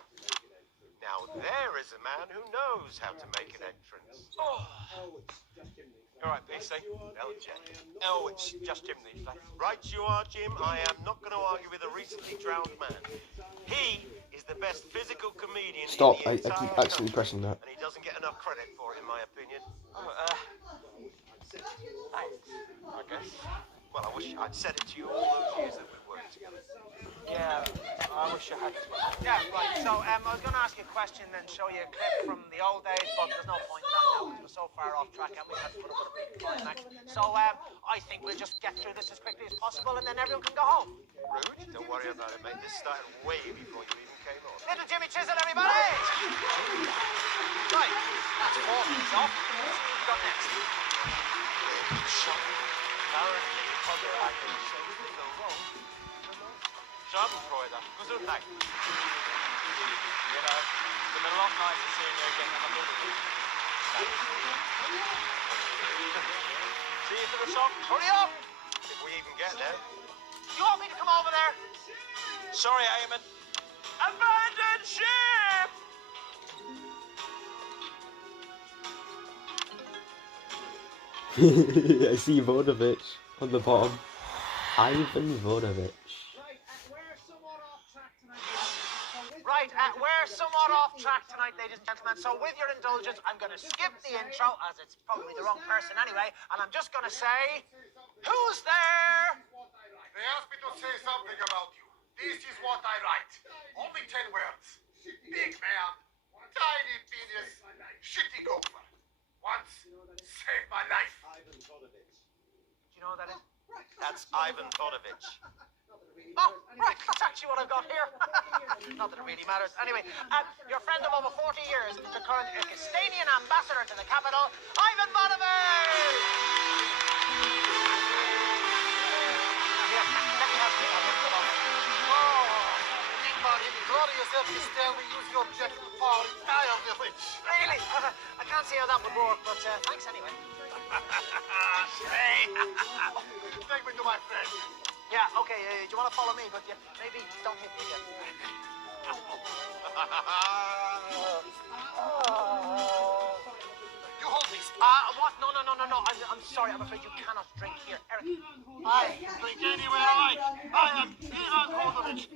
Now there is a man who knows how to make an entrance. Oh. All right, PC. Oh, it's just Jim these days. Right you are, Jim. I am not going to argue with a recently drowned man. He is the best physical comedian Stop, in I the entire keep accidentally country, pressing that. and he doesn't get enough credit for it, in my opinion. Thanks, I guess. Well, I wish I'd said it to you all those years that we worked together. Yeah, I wish I had to. Yeah, right. So, I was going to ask you a question and show you a clip from the old days, but there's no point in that now because we're so far off track and we had to put up with a big climax. So, I think we'll just get through this as quickly as possible and then everyone can go home. Rude? Don't worry about it, mate. This started way before you even came on. Little Jimmy Chisel, everybody! Right, that's 4 minutes off. Let's see what we've got next. Shot. Apparently, other actors say we go wrong. Schadenfreude. Gesundheit. You know, it's been a lot nicer seeing you again than I thought it would. See you for the song. Hurry up! If we even get there. You want me to come over there? Sorry, Eamon. Abandon ship! I see Vodovich on the bottom. Ivan Vodovich. Right, we're somewhat off track tonight, ladies and gentlemen. So with your indulgence, I'm going to skip the intro, as it's probably the wrong person anyway, and I'm just going to say, who's there? They asked me to say something about you. This is what I write. Only 10 words. Big man, tiny penis, shitty gopher. Once saved my life. Do you know who that is? That's Ivan Vodovich. Oh, right, that's actually what I've got here. Not that it really matters. Anyway, your friend of over 40 years, the current Estonian ambassador to the capital, Ivan Vodovich! Here, let me have this. Oh, big man, enjoy yourself, Mr. We use your objective power entirely. Really? I can't see how that would work, but thanks anyway. Take me to my friend. Yeah, okay, do you want to follow me? But maybe don't hit me yet. You hold this. What? No. I'm sorry. I'm afraid you cannot drink here. Eric. I can drink anywhere I like. I am Ivan Vodovich.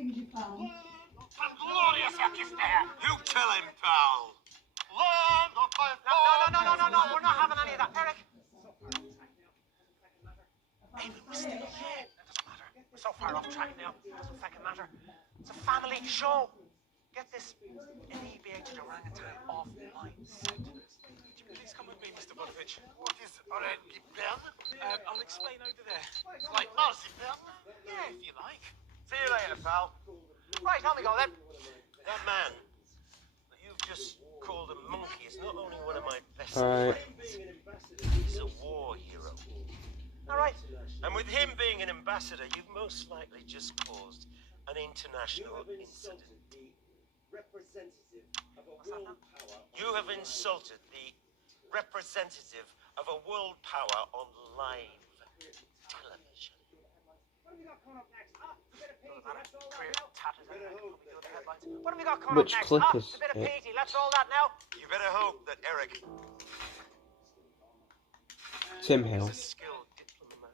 Glorious at this man. You tell him, pal. Land of my No. We're not having any of that. Eric. Hey, we're still here. That doesn't matter. We're so far off track now. It doesn't fucking matter. It's a family show. Get this inebriated orangutan off my set. Would you please come with me, Mr. Vodovich? What is already pen? I'll explain over there. Like marzipan? Yeah, if you like. See you later, pal. Right, on we go then. That man that you've just called a monkey is not only one of my best Alright. friends, he's a war hero. All right. And with him being an ambassador, you've most likely just caused an international incident. You have insulted the representative of a world power on live television. What have we got coming Which up next? clip Ah, is it's a bit of it? Petey. Let's roll that now. You better hope that Eric Tim Hill. is a skilled diplomat.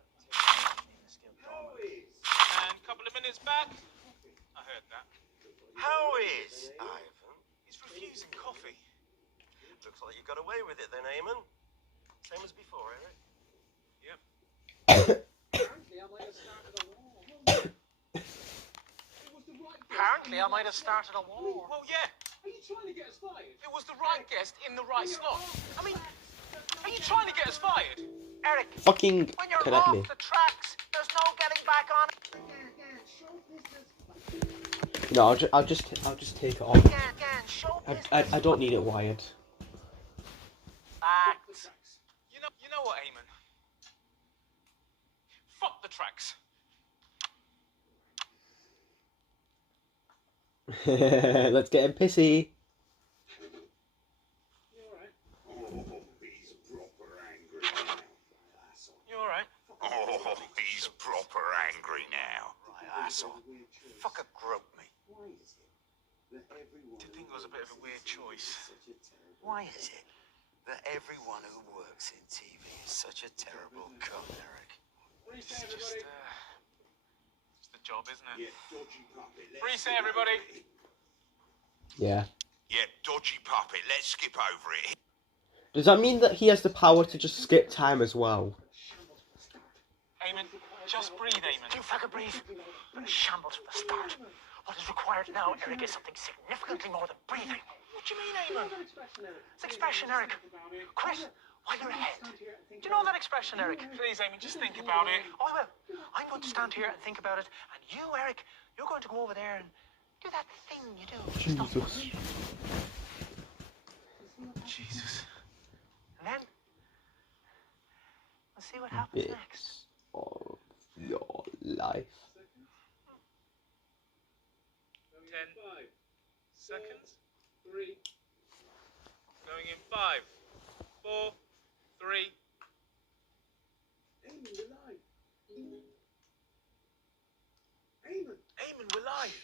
Eamon is back. I heard that. How is Ivan? He's refusing coffee. Looks like you got away with it then, Eamon. Same as before, Eric. Yep. Apparently, I might have started a war. Well, yeah. Are you trying to get us fired? It was the right guest in the right slot. I mean, are you trying to get us fired? Eric, Fucking when you're connect off me. the tracks, there's no getting back on it. No, I'll just take it off. Show I don't need it wired. Facts. You know what, Eamon? Fuck the tracks. Let's get him pissy. You alright? Oh, he's proper angry now. Right, asshole. Fucker groped me. Did think it was a bit of a weird choice. Why is it that everyone who works in TV is such a terrible cunt, Eric? It's just it's the job, isn't it? Reset, everybody. Yeah. Yeah, dodgy puppet. Let's skip over it. Does that mean that he has the power to just skip time as well? Eamon, just breathe, Eamon. You fucking breathe. Been a shambles from the start. What is required now, Eric, is something significantly more than breathing. What do you mean, Eamon? It's expression, Eric. Quit while you're ahead. Do you know that expression, Eric? Please, Eamon, just think about it. Oh, I will. I'm going to stand here and think about it, and you, Eric, you're going to go over there and do that thing you do. Jesus. Jesus. And then we'll see what happens Bits next. of your life. 10 seconds. Going in 5, 4, 3. Eamon, you're live. Eamon, we're live.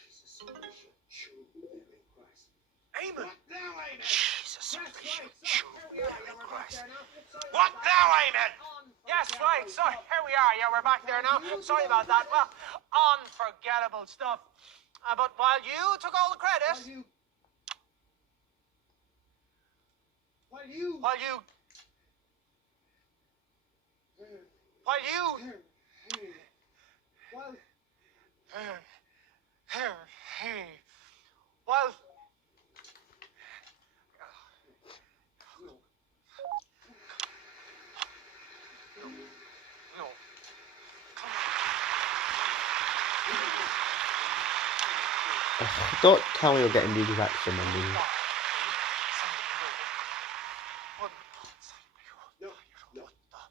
Eamon. Jesus, Christ. What now, Eamon? Yes, right. So here we are. Yeah, we're back there now. Sorry about that. Well, unforgettable stuff. But while you took all the credit, while you no. Don't tell me you're getting the exact same ending.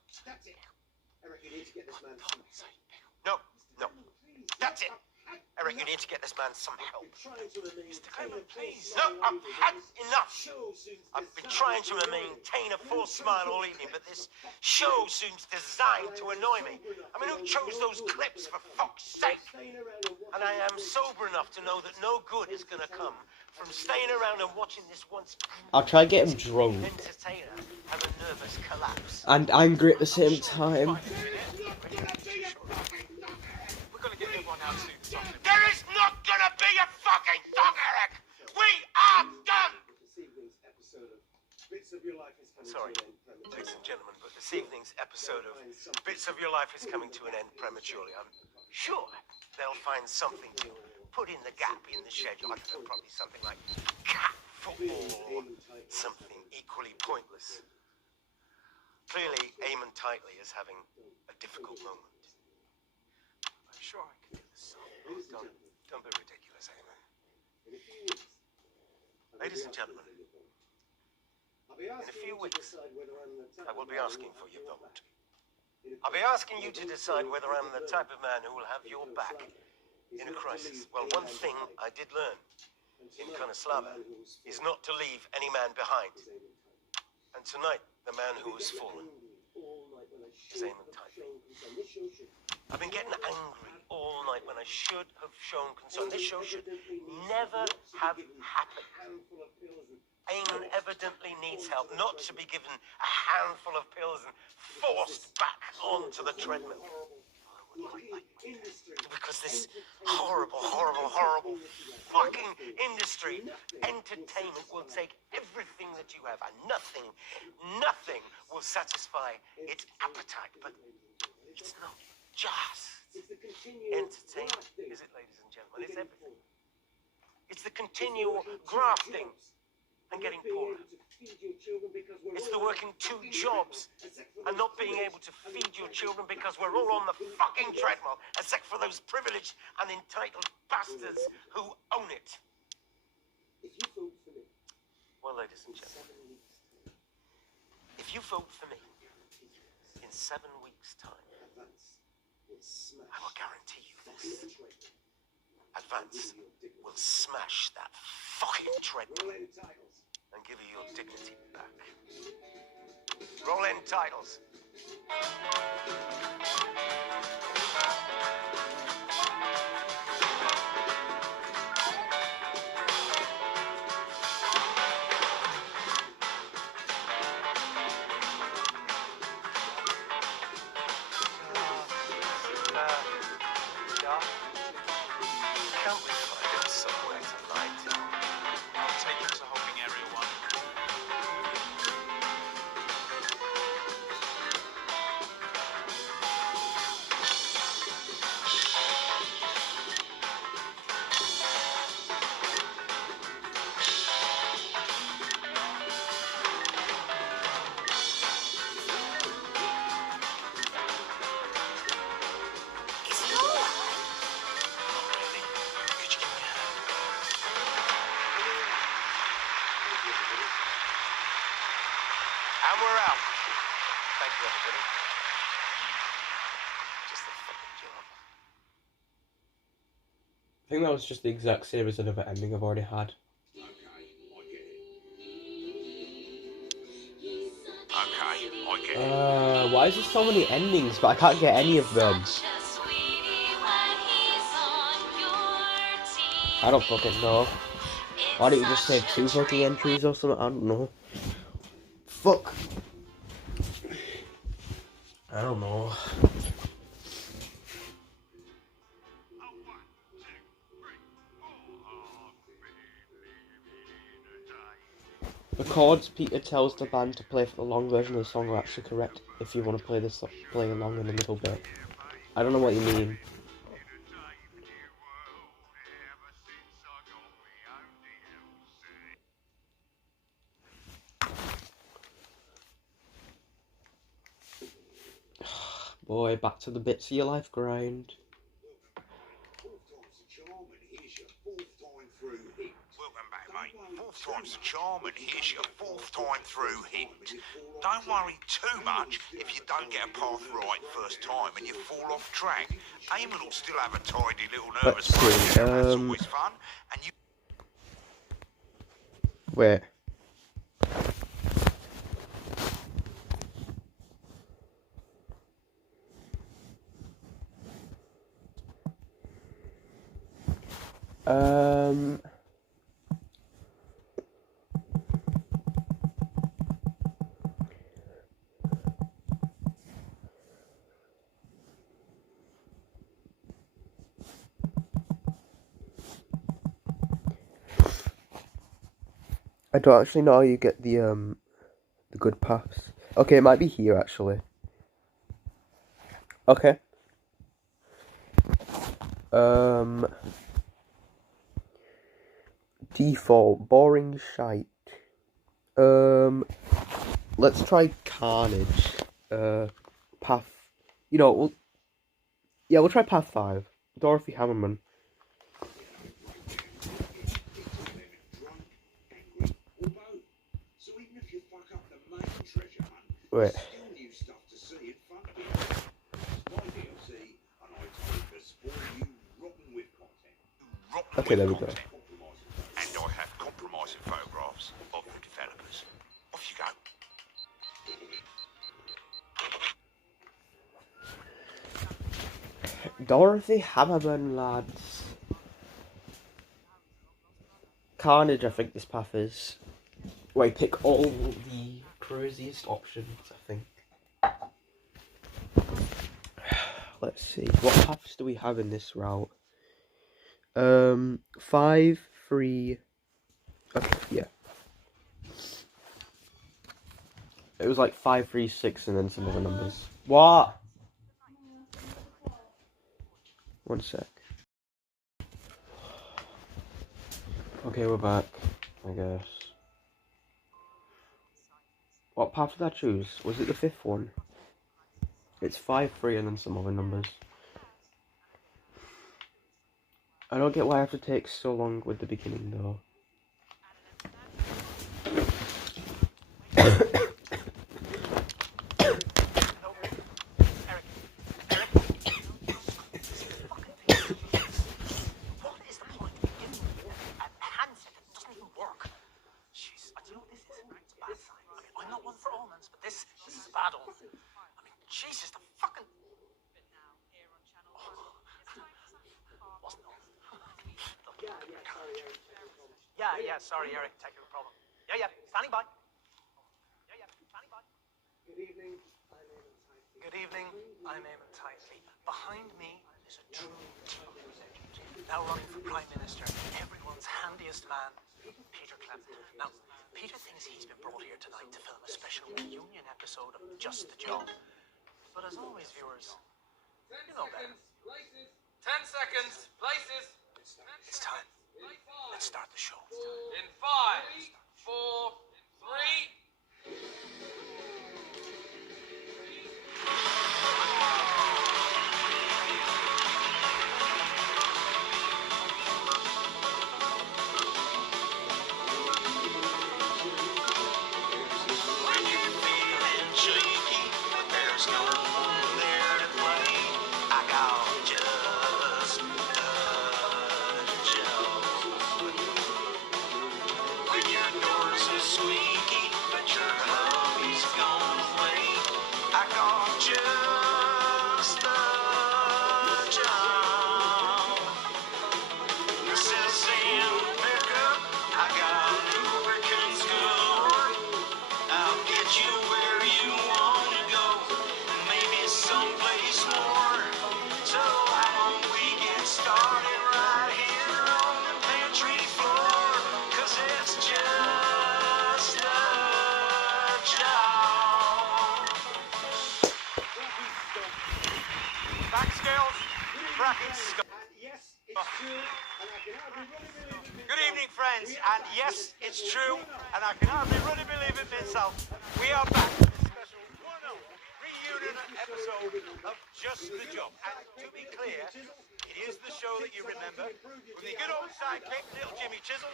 No. That's it. Eric, you need to get this man some help. No. That's it. Eric, you need to get this man some help. Mr. Clement, please. No, I've had enough. I've been trying to maintain a full smile all evening, but this show seems designed to annoy me. I mean, who chose those clips, for fuck's sake? And I am sober enough to know that no good is going to come from staying around and watching this once I'll try and get him drunk entertainer have a nervous collapse. and angry at the same time. We're going to get everyone out soon. There is not gonna be a fucking thing, Eric. We are done. Sorry, ladies and gentlemen, but this evening's episode of Bits of Your Life is coming to an end prematurely. I'm sure they'll find something to put in the gap in the schedule. I don't know, probably something like cat football or something equally pointless. Clearly, Eamon Tightly is having a difficult moment. I'm sure I can do this song. Don't be ridiculous, Eamon. Ladies and gentlemen, in a few weeks, I will be asking for your vote. I'll be asking you to decide whether I'm the type of man who will have your back in a crisis. Well, one thing I did learn in Konoslava is not to leave any man behind. And tonight, the man who has fallen is Eamon Tightly. I've been getting angry all night when I should have shown concern. This show should never have happened. Eamon evidently needs help, not to be given a handful of pills and forced back onto the treadmill. I quite like my dad. Because this horrible, horrible, horrible fucking industry, entertainment, will take everything that you have, and nothing will satisfy its appetite. But it's not just entertainment, is it, ladies and gentlemen? It's everything. It's the continual grafting and getting poorer. It's the working 2 jobs and not being able to feed your children because we're all on the fucking treadmill, except for those privileged and entitled bastards who own it. Well, ladies and gentlemen, if you vote for me in 7 weeks' time, I will guarantee you this. Advance will smash that fucking treadmill and give you your dignity back. Roll in titles. Can't we find it somewhere tonight? I'll take you to holding area 1. And we're out. Thank you, everybody. Just a fucking job. I think that was just the exact same as another ending I've already had. Okay, I get it. Why is there so many endings, but I can't get any of them? I don't fucking know. Why don't you just say 2 fucking entries or something? I don't know. Fuck. I don't know. The chords Peter tells the band to play for the long version of the song are actually correct if you want to play this play along in a little bit. I don't know what you mean. Boy, back to the bits of your life grind. Welcome back, mate. 4th time's the charm, and here's your 4th time through hit. Don't worry too much if you don't get a path right first time and you fall off track. Eamon will still have a tidy little nervous Let's see, breakdown. That's always fun. And you. Wait. I don't actually know how you get the good paths. Okay, it might be here actually. Okay. Default, boring shite. Let's try Carnage. Path. You know, we'll try Path 5. Dorothy Hammerman. Wait. Okay, there we go. And I have compromising photographs of the developers. Off you go. Dorothy Hammerman, lads. Carnage, I think this path is. Where you pick all the craziest options, I think. let's see. What paths do we have in this route? 5, 3. Okay, yeah. It was like 5, 3, 6, and then some other numbers. What? One sec. Okay, we're back, I guess. What path did I choose? Was it the 5th one? It's 5, 3, and then some other numbers. I don't get why I have to take so long with the beginning, though. Jesus, the fucking... Yeah, sorry, Eric, technical problem. Yeah, standing by. Standing by. Good evening, I'm Eamon Tightly. Behind me is a true team legend. Now running for Prime Minister, everyone's handiest man, Peter Clement. Now, Peter thinks he's been brought here tonight to film a special reunion episode of Just the Job. But as always, viewers, you know better. 10 seconds. Places. It's time. Let's start the show. In 5, 4, 3. Good evening, friends, and yes, it's true, and I can hardly really believe it myself. We are back with a special one-off reunion episode of Just the Job. And to be clear, it is the show that you remember from the good old sidekick, little Jimmy Chisel,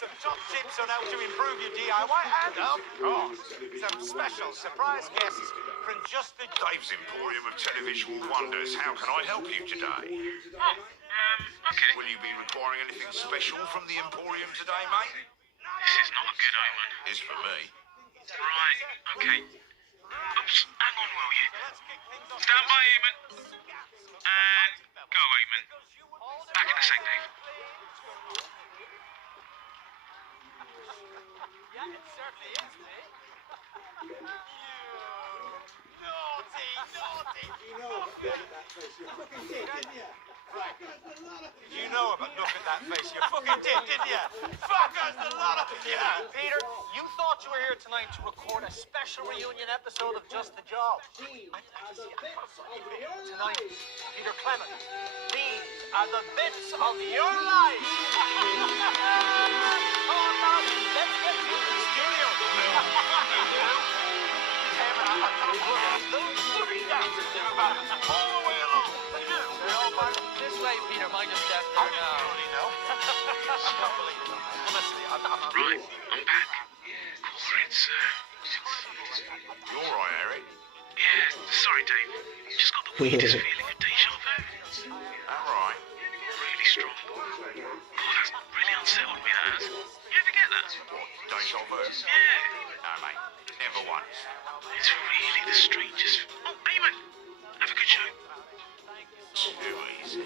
some top tips on how to improve your DIY, and of course, some special surprise guests from Just the Job. Dave's Emporium of Televisual Wonders. How can I help you today? Okay. Will you be requiring anything special from the Emporium today, mate? This is not a good omen. It's for me. Right, okay. Oops, hang on, will you? Stand by, Eamon. And go, Eamon. Back in a sec, Dave. Yeah, it certainly is, Dave. Naughty. You know about look at that face. You fucking did, didn't you? Fuckers, a lot of you. Peter, you thought you were here tonight to record a special reunion episode of Just the Job. Tonight, Peter Clement, these are the bits of your life. Come on, now, let's get to the studio. All the way along. This way, Peter. Mind your step How there do you now. really know? I can't believe it. Honestly, I'm not. Right, I'm back. Or it's, You all right, Eric? yeah, sorry, Dave. Just got the weirdest feeling of deja vu. All right. Really strong. God, that's really unsettled me, that has. You ever get that? What, deja vu? Yeah. No, mate. Never once. It's really the strangest... Oh, Eamon! Have a good show. Too easy.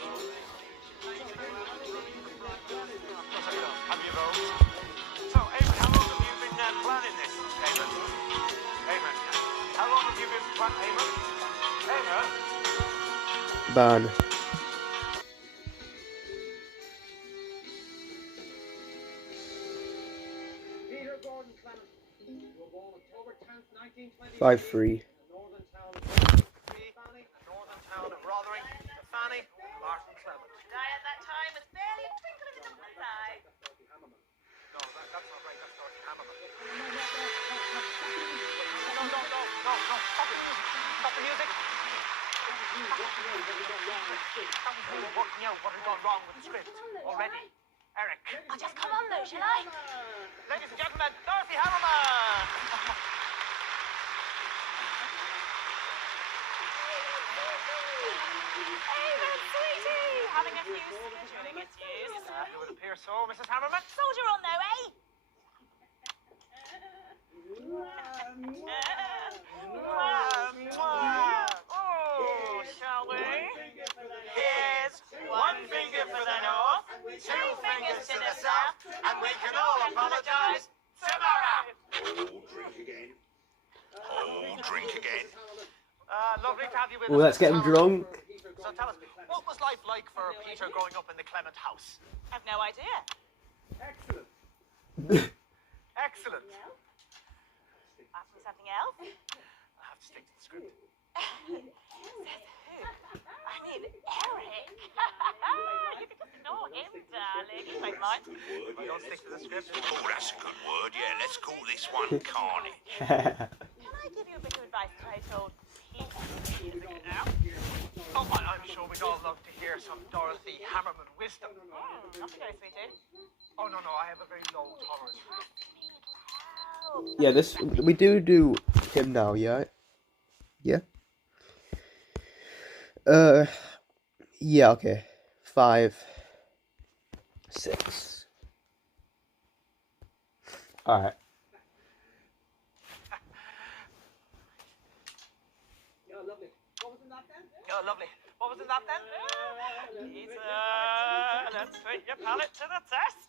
Have you voted? So, Eamon, how long have you been planning this? Eamon, how long have you been planning? Eamon? Ban. Peter Gordon Clement. You were born October 10th, 1923. 5-3. Northern town of Fanny, a northern town of Rothering, to Fanny, Martin Clement. Die at that time was barely a twinkle in the Dutchman's eye. No, that's not right. That's Dorothy Hammerman. No. Stop the music. Stop the music. That was me working out what had gone wrong with the script already. Eric. I'll just come on though, shall I? Ladies and gentlemen, Dorothy Hammerman. Hey there, sweetie! Having a few scheduling issues. It would appear so, Mrs. Hammerman. Soldier on though, eh? Oh, shall we? Here's one finger for the north, two fingers to the south, and we can all apologise tomorrow. Oh, drink again. Lovely to have you with Well, us. let's get him drunk. So tell us, what was life like for Peter growing up in the Clement house? I've no idea. Excellent. Excellent. Ask me something else? I have to stick to the script. Says who? I mean, Eric. You can just ignore him, darling. He won't mind. If I don't stick to the script, Oh, that's a good word. Yeah, let's call this one Carnage. Can I give you a bit of advice that I told Peter years ago now? oh, I'm sure we'd all love to hear some Dorothy Hammerman wisdom. Off you go, sweetie. Oh, no, I have a very low tolerance for it. Yeah, this we do him now, yeah. Yeah. Yeah, okay. 5, 6. Alright. Yeah, lovely. What was in that then? Oh, lovely. What was in that then? Peter, let's put your palate to the test.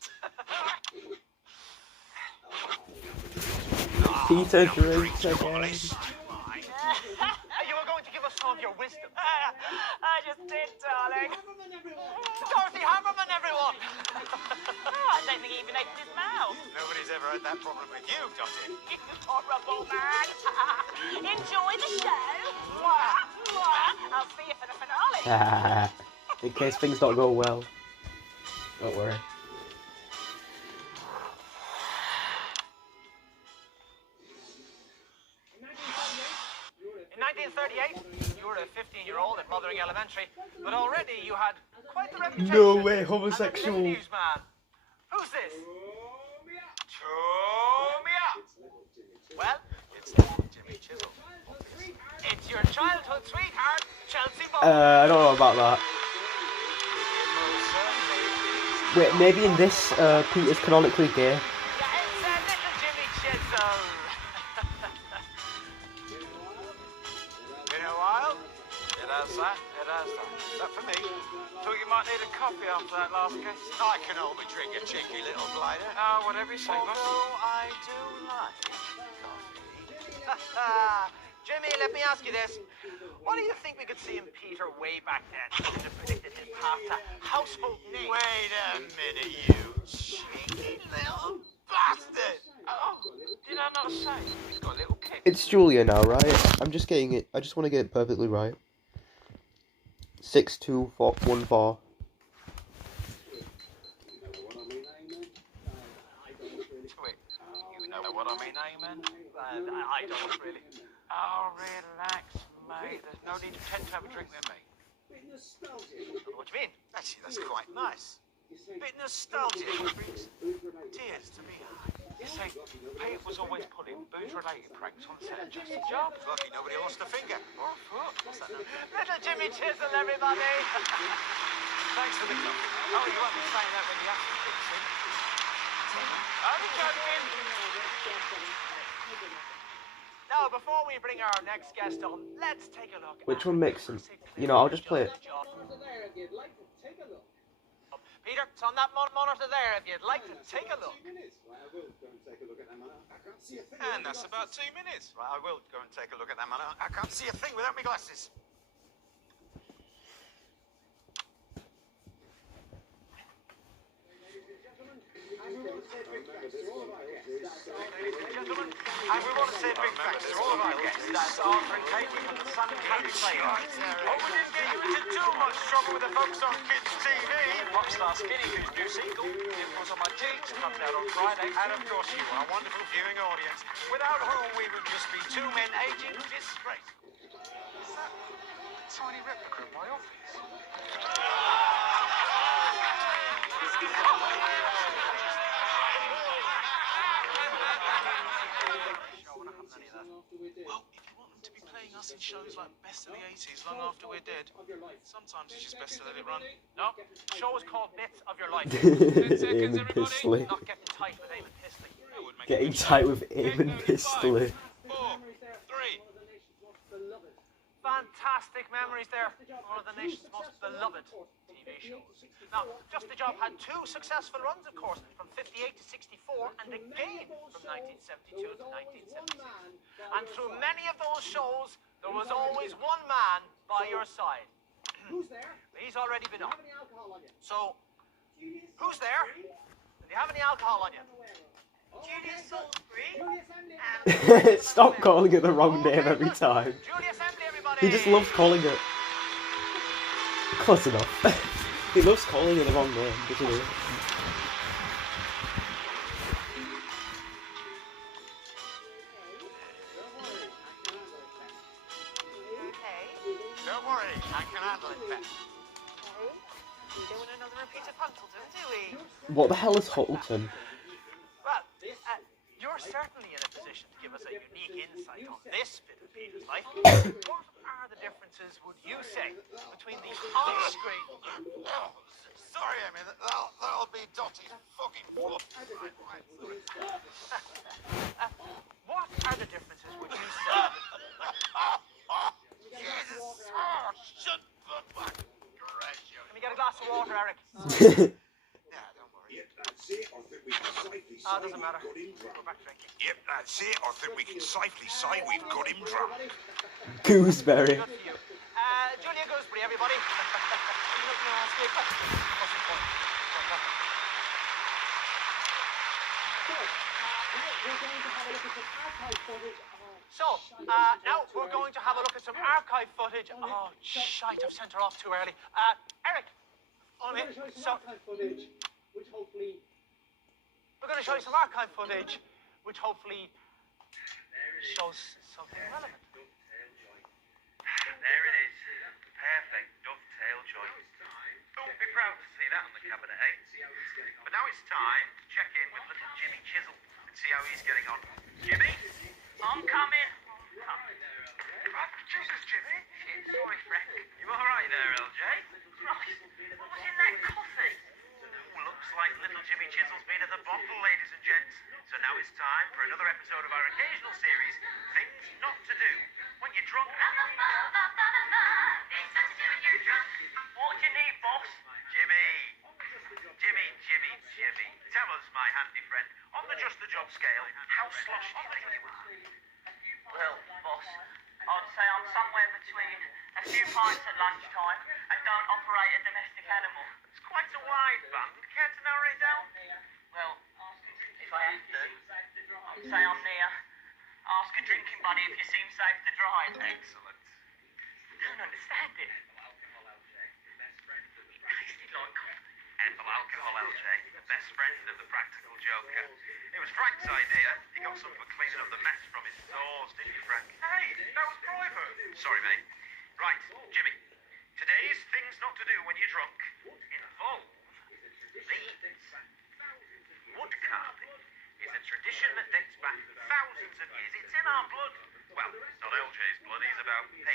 Peter drinks again. You were going to give us some of your wisdom. I just did, darling. Dorothy Hammerman, everyone! I don't think he even opened his mouth. Nobody's ever had that problem with you, Dottie. You horrible man. Enjoy the show. Mwah, mwah. I'll see you for the finale. In case things don't go well. Don't worry. In 1938, you were a 15-year-old at Mothering Elementary, but already you had quite the reputation. No way, as a homosexual. newsman. Who's this? Tomia. Well, It's Jimmy Chisholm. it's your childhood sweetheart, Chelsea Boy. I don't know about that. Wait, maybe in this, Peter's canonically gay. Yeah, it's little Jimmy Chisholm. Been a while? It has that. Is that for me? Thought you might need a coffee after that last case. I can only drink a cheeky little blighter. Whatever you say, boss. Although I do like coffee. Jimmy, let me ask you this. What do you think we could see in Peter way back then? Could have predicted his path to household name. Wait a minute, you cheeky little bastard! Oh, did I not say? He's got a little kick. It's Julia now, right? I'm just getting it. I just want to get it perfectly right. 6, 2, 4, 1, 4. Wait, you know what I mean, amen? I don't really. Oh, relax, mate. There's no need to pretend to have a drink with me. What do you mean? Actually, that's quite nice. Bit nostalgic brings tears to me eyes. You see, Pete was always pulling booze-related pranks on set of Just a Job. Lucky nobody lost a finger. Or a foot. What's that now? Little Jimmy Chisholm, everybody. Thanks for the coffee. Oh, you won't be saying that when you have to speak, see? I'm joking. Now, before we bring our next guest on, let's take a look. Which one makes them? You know, I'll just play it. Peter, it's on that monitor there if you'd like to take a look. And that's about 2 minutes. Right, I will go and take a look at that man. I can't see a thing without my glasses. Ladies and gentlemen, and we want to say a big thanks to all of our guests. That's Arthur and Katie from the Sun Caddy Playhouse. Oh, we didn't get you into too much trouble with the folks on Kids TV. Popstar Skinny, whose new single, It Was On My Jeans, comes out on Friday. And of course you, our wonderful viewing audience, without whom we would just be two men aging disgraceful. Is that a tiny replica of my office? Well, if you want them to be playing us in shows like Best of the 80s long after we're dead, sometimes it's just best to let it run. No, the show is called Bits of Your Life. 10 seconds, Aim and everybody. Pistol. Not getting tight with Eamon Pisley. That would make a Getting good show. tight with Aim and 8, 5, Pistol. 4, 3. Fantastic memories there. One of the nation's most beloved TV shows. Now, Just the Job had two successful runs, of course, from 58 to 64, and again from 1972 to 1976. And through many of those shows, there was always one man by your side. Who's there? He's already been Do on. you have any alcohol on you? So, who's there? Do you have any alcohol on you? Julius Salisbury. Stop calling it the wrong name every time. Julius Emily, everybody. He just loves calling it. Close enough. He loves calling it the wrong name, doesn't he? Don't worry, I can handle it, Beth. Doing another repeat of Huntleton, do we? What the hell is Huttleton? Well, you're certainly in a position to give us a unique insight on this bit of Peter's life. What are the differences, would you say, between the on-screen... Oh, sorry, Amy, that'll be Dottie's fucking foot. What are the differences, would you say? Jesus! Oh, shut the fuck. Let me get a glass of water, Eric. Yeah, don't worry. Doesn't matter. Go back drinking. Yep, that's it. I think we can safely say we've got him drunk. Gooseberry. Good for you. Julia Gooseberry, everybody. What's your point? So, now we're going to have a look at some archive footage. Oh, shite, I've sent her off too early. Eric, on me. So, footage, which hopefully... we're going to show you some archive footage, which hopefully shows something relevant. There it is. Perfect dovetail joint. Don't be proud to see that on the cabinet, eh? But now it's time to check in with little Jimmy Chisel and see how he's getting on. Jimmy? I'm coming. Jesus, Jimmy. Shit, sorry, Fred. You alright there, LJ? Christ, what was in that coffee? Looks like little Jimmy Chisel's been at the bottle, ladies and gents. So now it's time for another episode of our occasional series, Things Not to Do When You're Drunk. What do you need, boss? Jimmy. Jimmy. Tell us, my handy friend, on the Just the Job scale, how sloshed do you think you are? Well, boss, I'd say I'm somewhere between a few pints at lunchtime and don't operate a domestic animal. It's quite a wide band. Care to narrow it down? Well, if I have to, I'd say I'm near. Ask a drinking buddy if you seem safe to drive. Excellent. I don't understand it. Tasted like coffee. Ethyl alcohol, LJ, the best friend of the practical joker. It was Frank's idea. He got some for cleaning up the mess from his sores, didn't you, Frank? Hey, that was private. Sorry, mate. Right, Jimmy. Today's things not to do when you're drunk involve these. Wood carving is a tradition that dates back thousands of years. It's in our blood. Well, it's not LJ's blood. He's about 85%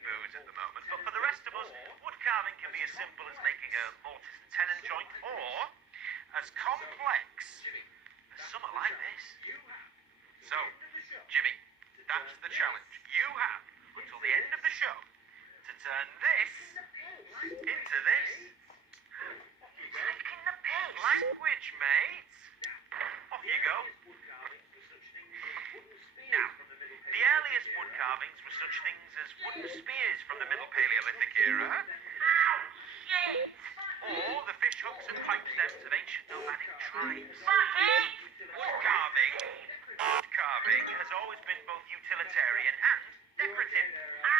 booze at the moment. But for the rest of us, wood carving can be as simple as making a mortise and tenon joint, or as complex as something like this. So, Jimmy, that's the challenge. You have until the end of the show to turn this into this. Taking the piss. Language, mate. Off you go. Now, the earliest wood carvings were such things as wooden spears from the Middle Paleolithic era, Shit! or the fish hooks and pipe stems of ancient nomadic tribes. Fuck has always been both utilitarian and decorative. Ow!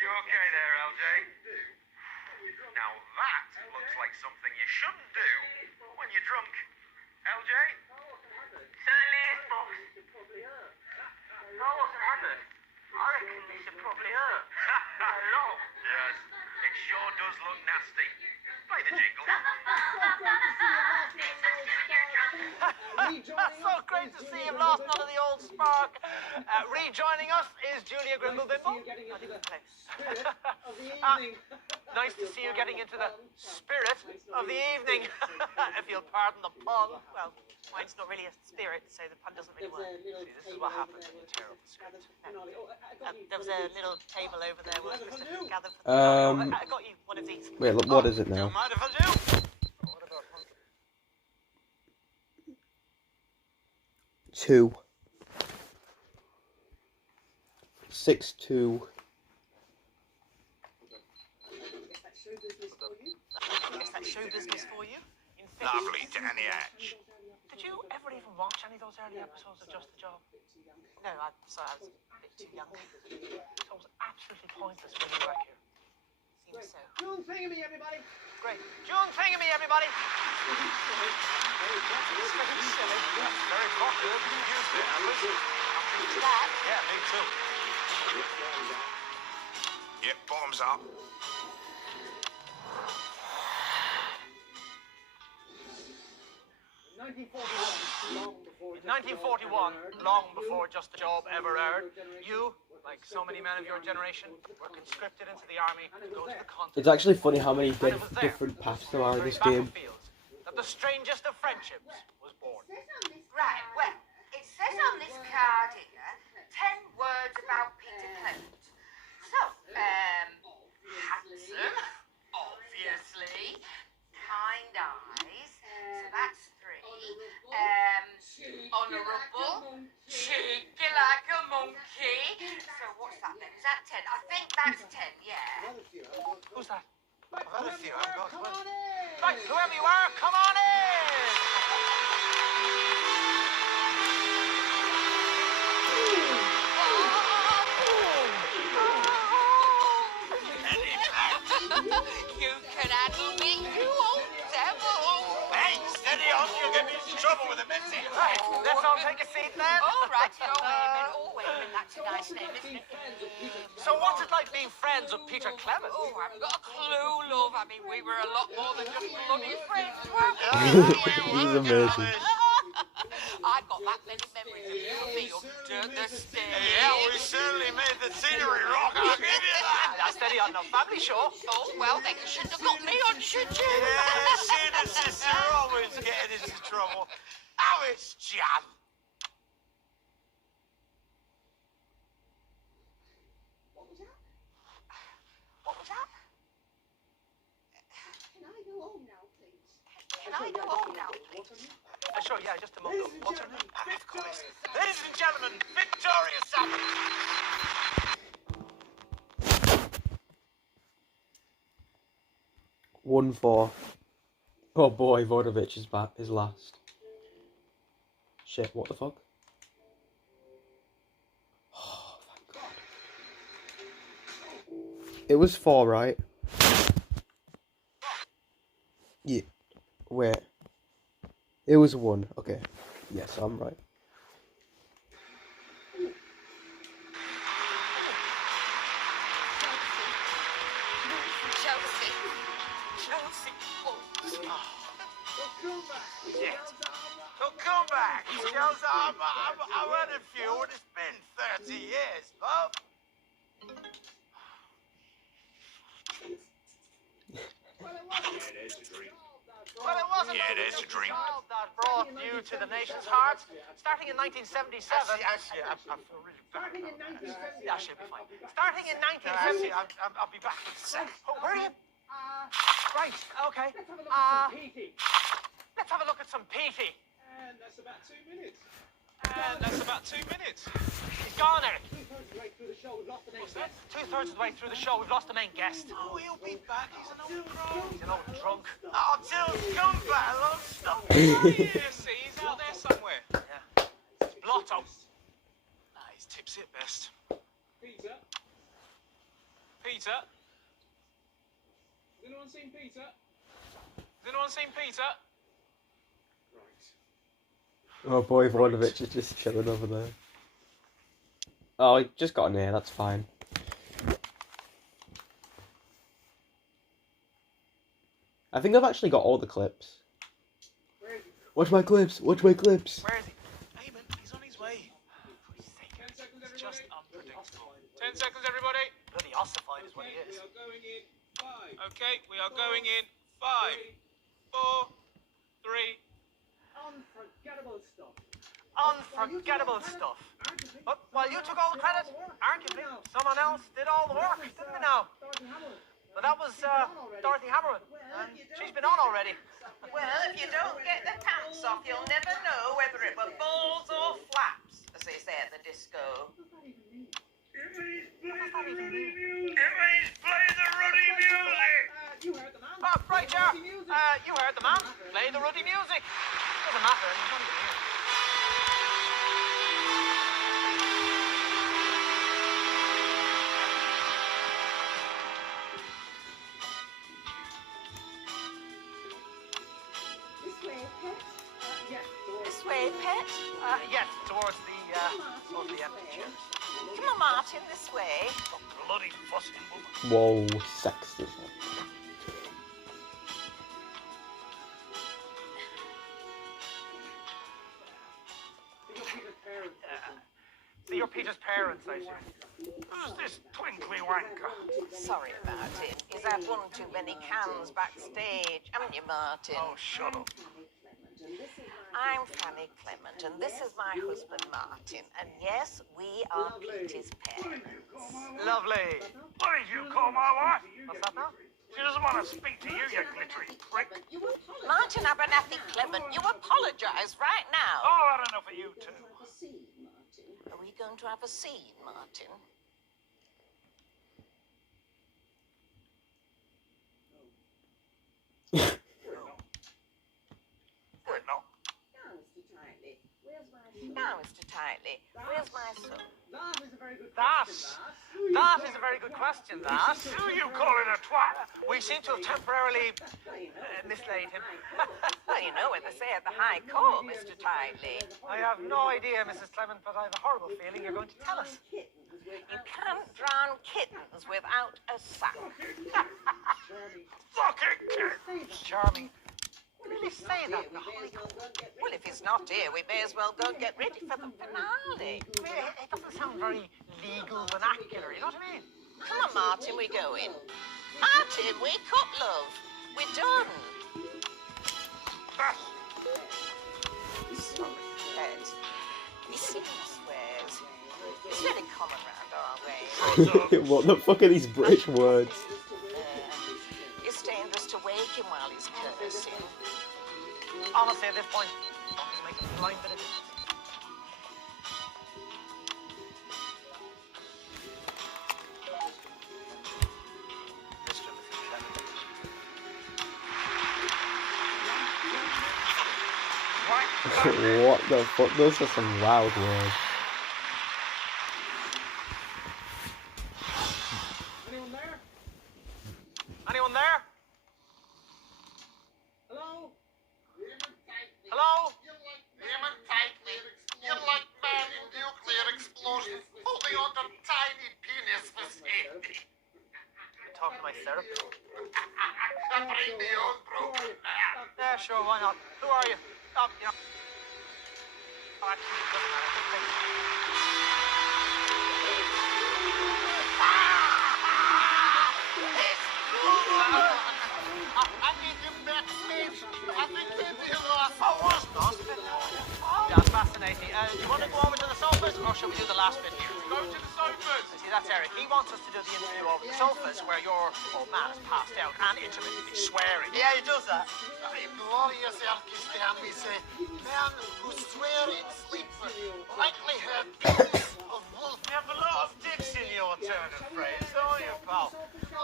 You okay there, LJ? Now that looks like something you shouldn't do when you're drunk. LJ? Certainly is, boss. No, I wasn't having. I reckon this should probably hurt. A lot. Yes, it sure does look nasty. Play the jingle. So great to see you've lost none of the old spark. Rejoining us is Julia Grimblebimble. Nice to see you getting into the spirit of the evening, if you'll pardon the pun. Well, mine's not really a spirit, so the pun doesn't really work. See, this is what happens when you tear up the script. There was a little table over there where Mr. gathered for the I got you one of these. Wait, look, what is it now? Don't mind if I do. What about 2. 6-2. I guess that's show business for you. Lovely, Danny Hatch. Did you ever even watch any of those early episodes of Just the Job? No, I was a bit too young. So it was absolutely pointless when you were back here. Seems so. June Thingamy, everybody. Great. June Thingamy, everybody. It's very silly. Very popular. Used it, Alice. That? Yeah, me too. Yep, bottoms up. In 1941, long before Just the Job ever aired, you, like so many men of your generation, were conscripted into the army to go to the continent. It's actually funny how many different paths there are in this game. That the strangest of friendships was born. Right, well, it says on this card here, 10 words about Peter Clement. So, handsome, obviously, kind eyes, so that's 3. Honourable, cheeky like a monkey. So what's that then? Is that 10? I think that's 10, yeah. Who's that? I've had a few. I've got Come on in. Right, whoever you are, come on in! You can handle me, you old devil. Hey, steady on. You'll get me into trouble with a Mitzi. Right, let's all take a seat then. All right, wait a minute, that's a nice name, isn't it? So what's it like being friends with Peter Clement? Oh, I haven't got a clue, love. I mean, we were a lot more than just bloody friends, weren't He's amazing. I've got that many memories of you and me under the stairs. Yeah, we certainly made the scenery rock. I'll give you that. That's steady on the family show. Oh, well, then you shouldn't have got me on, should you? Yeah, she and her sister are always getting into trouble. How is Jan? What was that? What was that? Can I go home now, please? Can I go home now, please? Sure, yeah, just a moment. What's her name? Of course. Ladies and gentlemen, Victoria Summers. 1-4. Oh boy, Vodovich is back. Is last. Shit, what the fuck? Oh, thank God. It was 4, right? Yeah. Wait. It was 1. Okay. Yes, I'm right. Chelsea. Oh. So come back. Chelsea, I've had a few and it's been 30 years, love. Well, it wasn't there's a dream. that brought you to the nation's heart. Starting in 1977. Actually, I feel really bad. Starting in 1970. Yeah, she'll be fine. Starting in 1970. I'll be back in a sec. Oh, where are you? Right, okay. Let's have a look at some Petey. Let's have a look at some Petey. And that's about 2 minutes. And that's about 2 minutes. He's gone, Eric. 2/3 of the way through the show, we've lost the main What's that? guest. 2/3 of the way through the show, we've lost the main guest. Oh, he'll be back. He's an old pro. He's an old drunk. Oh, Till, come back, love. Stop. Yeah, see, he's out there somewhere. Yeah. Sit best. Peter? Peter? Has anyone seen Peter? Has anyone seen Peter? Right. Oh boy, Ivanovic is just chilling over there. Oh, he just got an A, that's fine. I think I've actually got all the clips. Where is he? Watch my clips, watch my clips. Where is he? Eamon, he's on his way. 10 seconds, It's everybody. just unpredictable. 10 seconds, everybody. Bloody ossified is what he Okay, is. we are going in 5. Okay, we are going in 5, 4, 3. Unforgettable stuff. Unforgettable stuff. But while you took all the credit, arguably someone else did all the work, didn't we now? But that was Dorothy Hammerman, and she's been on already. Well, if you don't get the pants off, you'll never know whether it were balls or flaps, as they say at the disco. It means play the ruddy music! You heard the man. Oh, right, yeah. You heard the man. Play the ruddy music. Doesn't matter, he's not even here. This way, pet. Yes, towards the empty chairs. Come on, Martin, this way. Bloody fussy woman. Whoa, sexist. So you're Peter's parents, I assume. Who's this twinkly wanker? Sorry about it. He's had one too many cans backstage, haven't you, Martin? Oh, shut up. I'm Fanny Clement, and this is my husband, Martin. And yes, we are Peter's parents. Lovely. What did you call my wife? What's that now? She doesn't want to speak to you, you glittery prick. Martin Abernathy Clement, you apologise right now. Oh, I had enough of you too. Are we going to have a scene, Martin? Good, no. Now, Mr. Titley, where's my son? That is a very good That question, is a very good question, that. Who you calling a twat? We seem to have temporarily mislaid him. Well, you know what they say at the High Court, Mr. Titley. I have no idea, Mrs. Clement, but I have a horrible feeling you're going to tell us. You can't drown kittens without a sack. Fucking kid. Charming. Really say that in the Holy Court? Well, if he's not here, we may as well go and get ready for the finale. I mean, it doesn't sound very legal vernacular, you know what I mean? Come on, Martin, we go in. Martin, wake up, love. We're done. Sorry, Ed. He seems swears. It's very common round our way. What the fuck are these British words? It's dangerous to wake him while he's cursing. Honestly, at this point, don't even make a blind bit of difference. Mr. and Mrs. Clement. What the fuck? Those are some wild words. Anyone there? Anyone there? Hello? Hello? Human tightly. You're like man in nuclear explosion, holding on to tiny penis for safety. Talk to my therapist. Bring me on, bro. Yeah, sure, why not? Who are you? Oh, you know. Oh, actually, it doesn't matter. I need him backstage. I think maybe he lost. Oh, was lost? Yeah, fascinating. Do you want to go over to the sofas, or shall we do the last bit here? Go to the sofas. See, that's Eric. He wants us to do the interview over the sofas, where your old man is passed out and intermittently swearing. Yeah, he does that. A glorious Erkistan, we say. Men who swear in sleep likely have pieces of wolf. You have a lot of dicks in your turn of phrase, don't you, pal?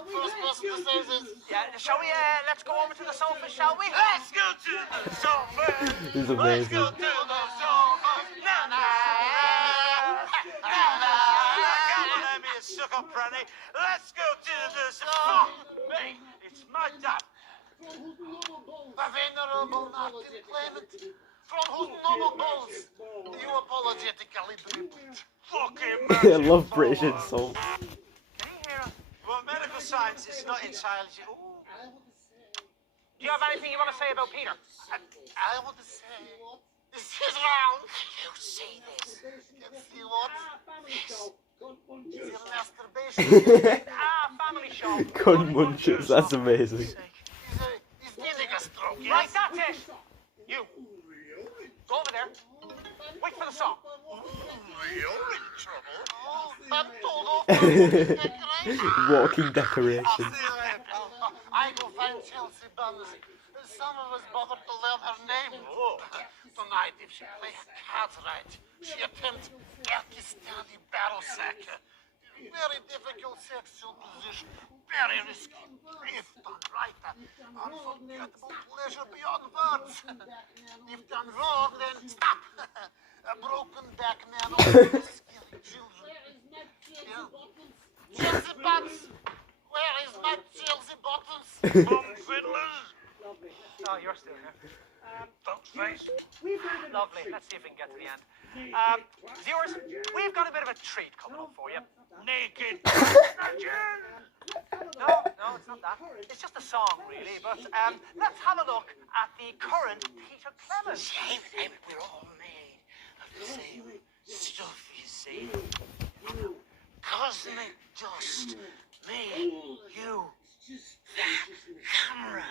First person to say this. Yeah, shall we, let's go over to the sofas, shall we? Let's go to the sofas. He's Let's go amazing. to the sofas. Na na na na na. Danny. Let's go to the fuck me. It's my time. The venerable Martin Clement, from whose noble balls you apologetically dribbled. Fucking I love British insults. Can you hear us? Well, medical science is not entirely... Ooh. Do you have anything you want to say about Peter? I want to say, this is round. You see this? You see what? This is masturbation. Family show. Gun munchers, that's amazing. He's getting a stroke, yes? Right, that's it. You. Go over there. Wait for the song. You're in trouble. Oh, I'm told off. Walking decoration. I go find Chelsea Buns. Some of us bothered to learn her name. Tonight, if she play her cards right, she attempts Pakistani barrel sack. Very difficult sexual position. Very risky. If done right, unforgettable pleasure beyond words. If done wrong, then stop. A broken back man always killing children. Chelsea Buns! Where is my Chelsea Bottoms? Bum fiddlers. Oh, you're still here. Folks face. Lovely. Let's see if we can get to the end. Viewers, we've got a bit of a treat coming up for you. Naked. No, it's not that. It's just a song, really. But let's have a look at the current Peter Clement. Shame, we're all made of the same stuff, you see. Cosmic dust. Me, you, that camera.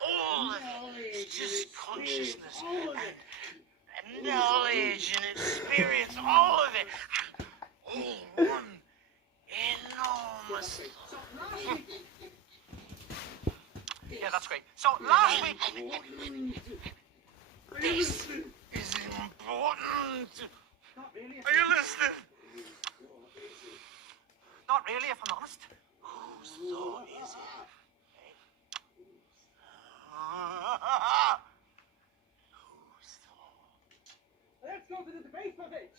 All of it is just consciousness and knowledge and experience. All of it. All one enormous. Yeah, that's great. So last week... This is important. Are you listening? Not really, if I'm honest. Whose thought is it? Whose thought? Let's go to the debate footage.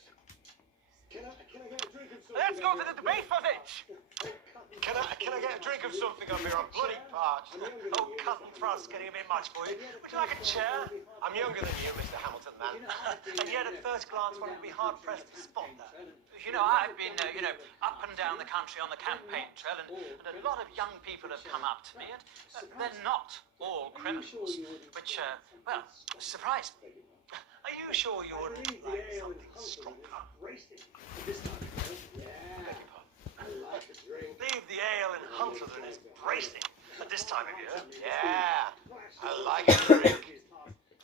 Can I get a drink of something? Let's go to the debate footage. Can I get a drink of something up here? I'm bloody parched. Oh, cut and thrust getting a bit much for you. Would you like a chair? I'm younger than you, Mr. Hamilton, man. And yet, at first glance, one would be hard-pressed to spot that. You know, I've been, up and down the country on the campaign trail, and a lot of young people have come up to me, and they're not all criminals, which, well, surprised me. Are you sure you wouldn't like something stronger? Leave the ale in Hunter than it's bracing at this time of year. Yeah, I like a drink.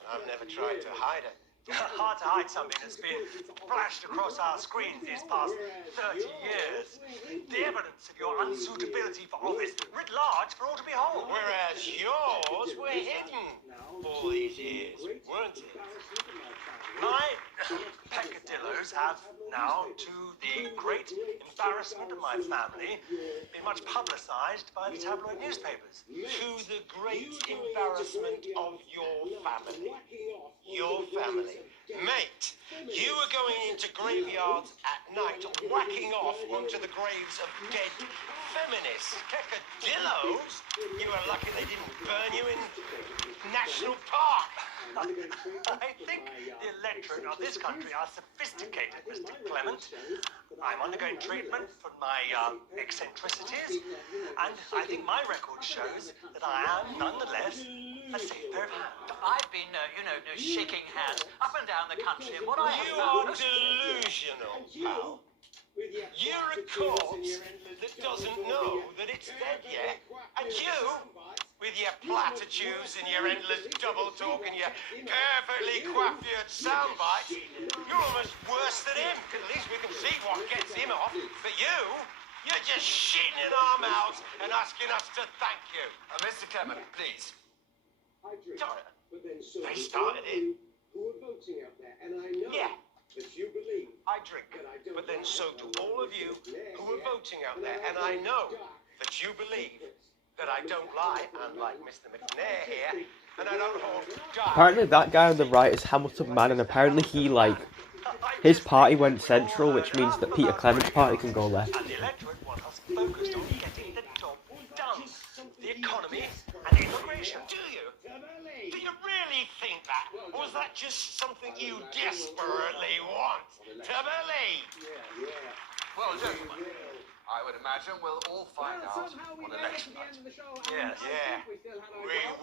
I've never tried to hide it. Hard to hide something that's been flashed across our screens these past 30 years. The evidence of your unsuitability for office writ large for all to behold. Whereas yours were hidden all these years, weren't it? My peccadillos have now, to the great embarrassment of my family, been much publicized by the tabloid newspapers. To the great embarrassment of your family. Your family. Mate, you were going into graveyards at night, whacking off onto the graves of dead feminists. Peccadillos? You were lucky they didn't burn you in National Park. I think the electorate of this country are sophisticated, Mr. Clement. I'm undergoing treatment for my eccentricities, and I think my record shows that I am, nonetheless, a safe pair of hands. I've been, shaking hands up and down the country, and what I have You found... are delusional, pal. You're a corpse that doesn't know that it's dead yet. And you, with your platitudes and your endless double talk and your perfectly coiffured sound bites, you're almost worse than him. At least we can see what gets him off. But you're just shitting in our mouths and asking us to thank you. Mr. Clement, please. They started it. Who are voting out there, and I know that you believe. I drink, but then so do all of you who are voting out there, and I know that you believe that I don't lie, unlike Mr. McNair here, and I don't hold guys. Apparently that guy on the right is Hamilton Man, and apparently he, his party went central, which means that Peter Clement's party can go left. And the electorate want us focused election, do you? Do you really think that? Or was that just something you desperately want? Tabelli! Well, gentlemen, I would imagine we'll all find out on election night. Yes, yeah. We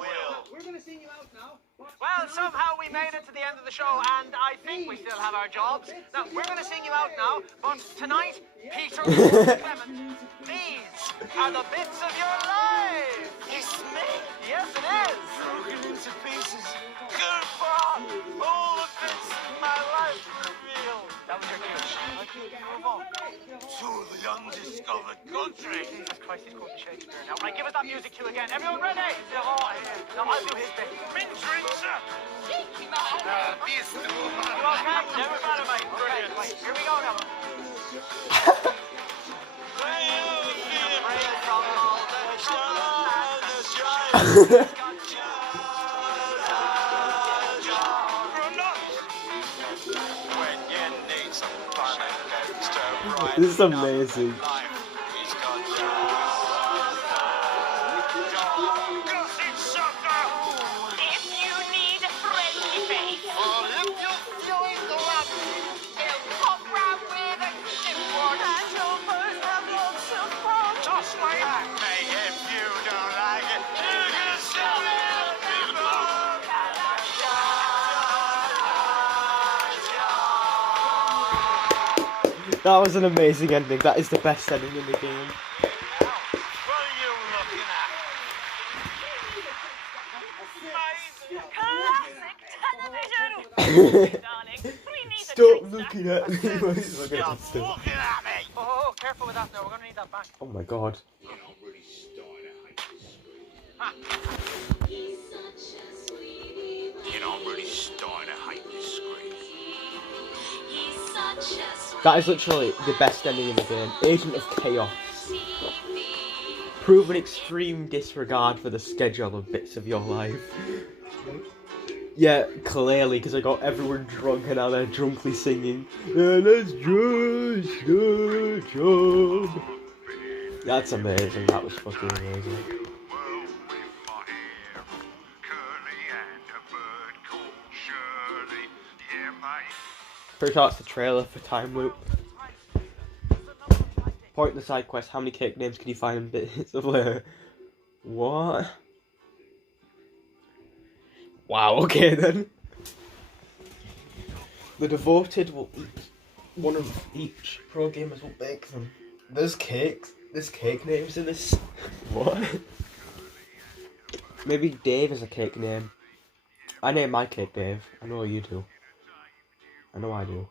will. We're going to sing you out now. Well, somehow we made it to the end of the show, and I think we still have our jobs. Now, we're going to sing you out now, but tonight, Peter and Clement, these are the bits of your life. It's me. Yes, it is. Broken into pieces. Good fun. All the bits of my life revealed. That was your cue. I could move on. To the undiscovered country. Jesus Christ, he's quoting Shakespeare now. Right, give us that music cue again. Everyone ready? Now, I'll do his bit. Mint drinks up. This You okay? Never matter, mate. Okay, right, here we go now. Break from all the When you need some fun and goes to right. This is amazing. He's got gossip sucker. If you need a friendly face, Or if you're feeling the love, they'll pop round with a stiff one. And chauffeurs have lots of fun. just like that, mate. If you don't like it, you can sell it before. That was an amazing ending. That is the best ending in the game. What are you looking at? Classic television. Darling, we need a Stop taster. looking at me. He's looking at Stop me still. looking at me. Oh, careful with that now. We're going to need that back. Oh my god. You know, I'm really starting to hate this screen. That is literally the best ending in the game. Agent of Chaos. Prove an extreme disregard for the schedule of bits of your life. Yeah, clearly, because I got everyone drunk and now they're drunkly singing. And it's just a job. That's amazing. That was fucking amazing. Pretty sure it's the trailer for Time Loop. Point the side quest. How many cake names can you find in bits of layer? What? Wow, okay then. The devoted will eat one of each. Pro gamers will bake them. There's cakes. There's cake names in this. What? Maybe Dave is a cake name. I name my cake Dave. I know you do. I know I do.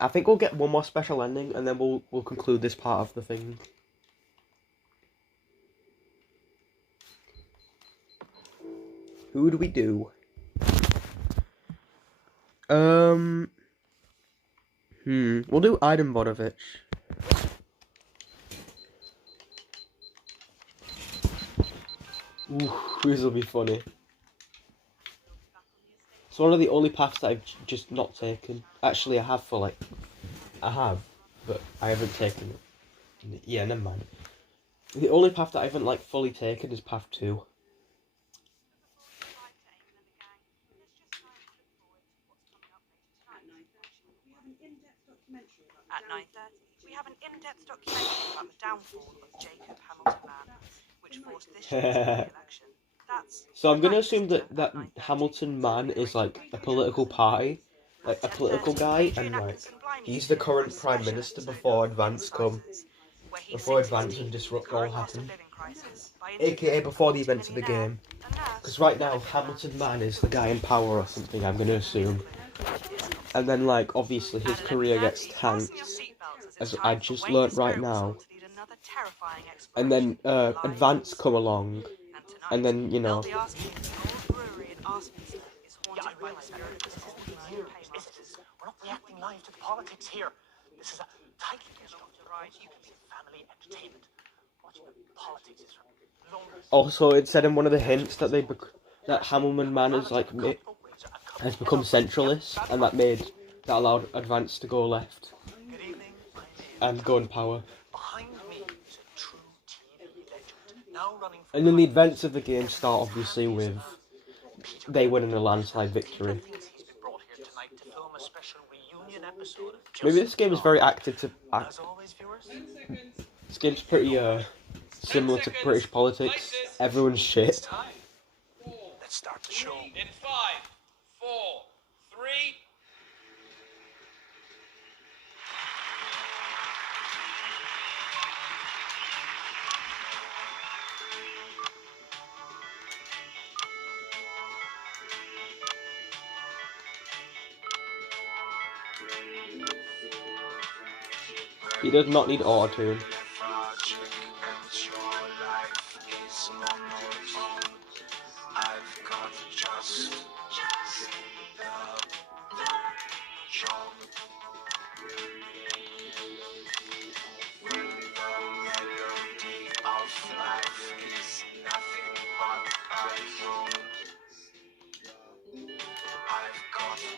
I think we'll get one more special ending and then we'll conclude this part of the thing. Who do we do? We'll do Aiden Bodovich. Ooh, this will be funny. It's one of the only paths that I've just not taken. Actually, I have but I haven't taken it. Yeah, never mind. The only path that I haven't fully taken is path 2. At 9:30, we have an in-depth documentary about the downfall of Jacob Hamilton Man, which forced this year's election. So I'm gonna assume that Hamilton Man is a political party, a political guy, and he's the current Prime Minister before Advance and Disrupt all happen. AKA before the events of the game. Because right now Hamilton Man is the guy in power or something, I'm gonna assume. And then obviously his career gets tanked, as I just learnt right now. And then Advance come along. And then, Yeah, we're not reacting live to the politics here. This is a tightly family entertainment. Watching the politics is also, it said in one of the hints that that Hamilton Man is has become centralist, and that allowed Advance to go left and go in power. behind me is a true TV legend, now running for And then the events of the game start obviously with they winning a landslide victory. He's been brought here tonight to film a special reunion episode of Maybe Just this game the is very Job. active to As always, viewers, This game's pretty similar to British politics. Everyone's shit. let's start the show. In 5, 4, 3. He does not need auto-tune.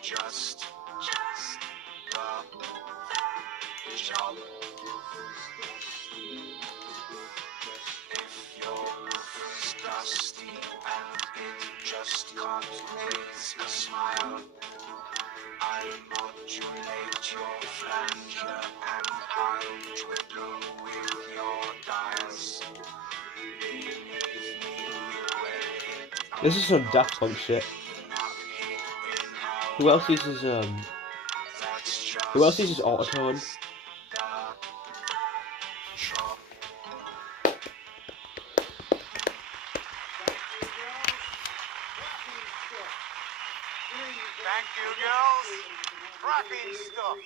Just the job. If your roof is dusty and it just can't raise a smile, I'll modulate your flanger and I'll twiddle with your dials. This is some Daft Punk shit. Who else uses autotune? Thank you, girls. Cracking stuff.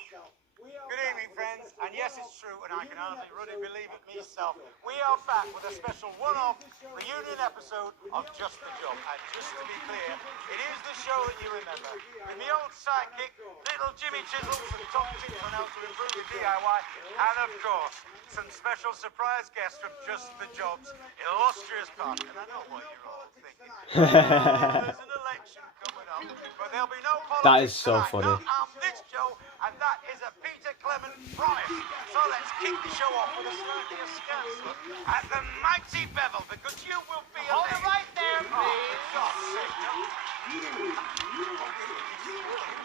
Good evening, friends. And yes, it's true, and I can hardly really believe it myself. We are back with a special one-off reunion episode of Just the Job. And just to be clear, it is the show that you remember. With the old sidekick, little Jimmy Chisels, and top tips on how to improve your DIY. And of course, some special surprise guests from Just the Job's illustrious part. And I know what you're all thinking. There's an election coming up, but there'll be no politics. That is so tonight, funny. not on this show, and that is a Peter Clement promise. So let's kick the show off with a slightly askance look at the mighty Bevel, because you will be Hold it right there, please. God's sake, no.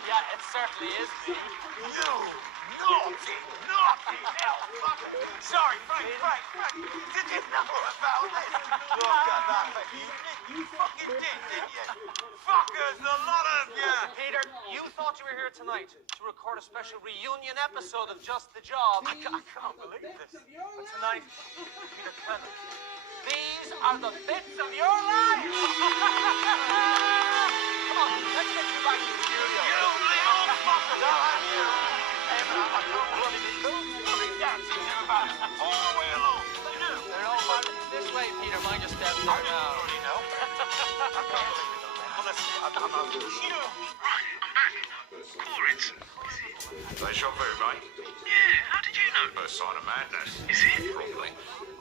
Yeah, it certainly is me. You naughty hell fucker. Sorry, Frank. Did you know about this? Look at that, but you fucking did, didn't you? Fuckers, the lot of you. Peter, you thought you were here tonight to record a special reunion episode of Just the Job. I can't believe this. But tonight, Peter Clement, these are the bits of your life. Come on, let's get you back to the studio. You little fuckers, I'll have you. Hey, man, I can't believe it. I've been dancing to about all the way along. They're all running this way, Peter. Mind your steps I there didn't now. already know. I can't believe it. Honestly, I'm huge. Right, I'm back. Cool, it's... They shot very, mate. Yeah, how did you know? First sign of madness. Is it? Probably.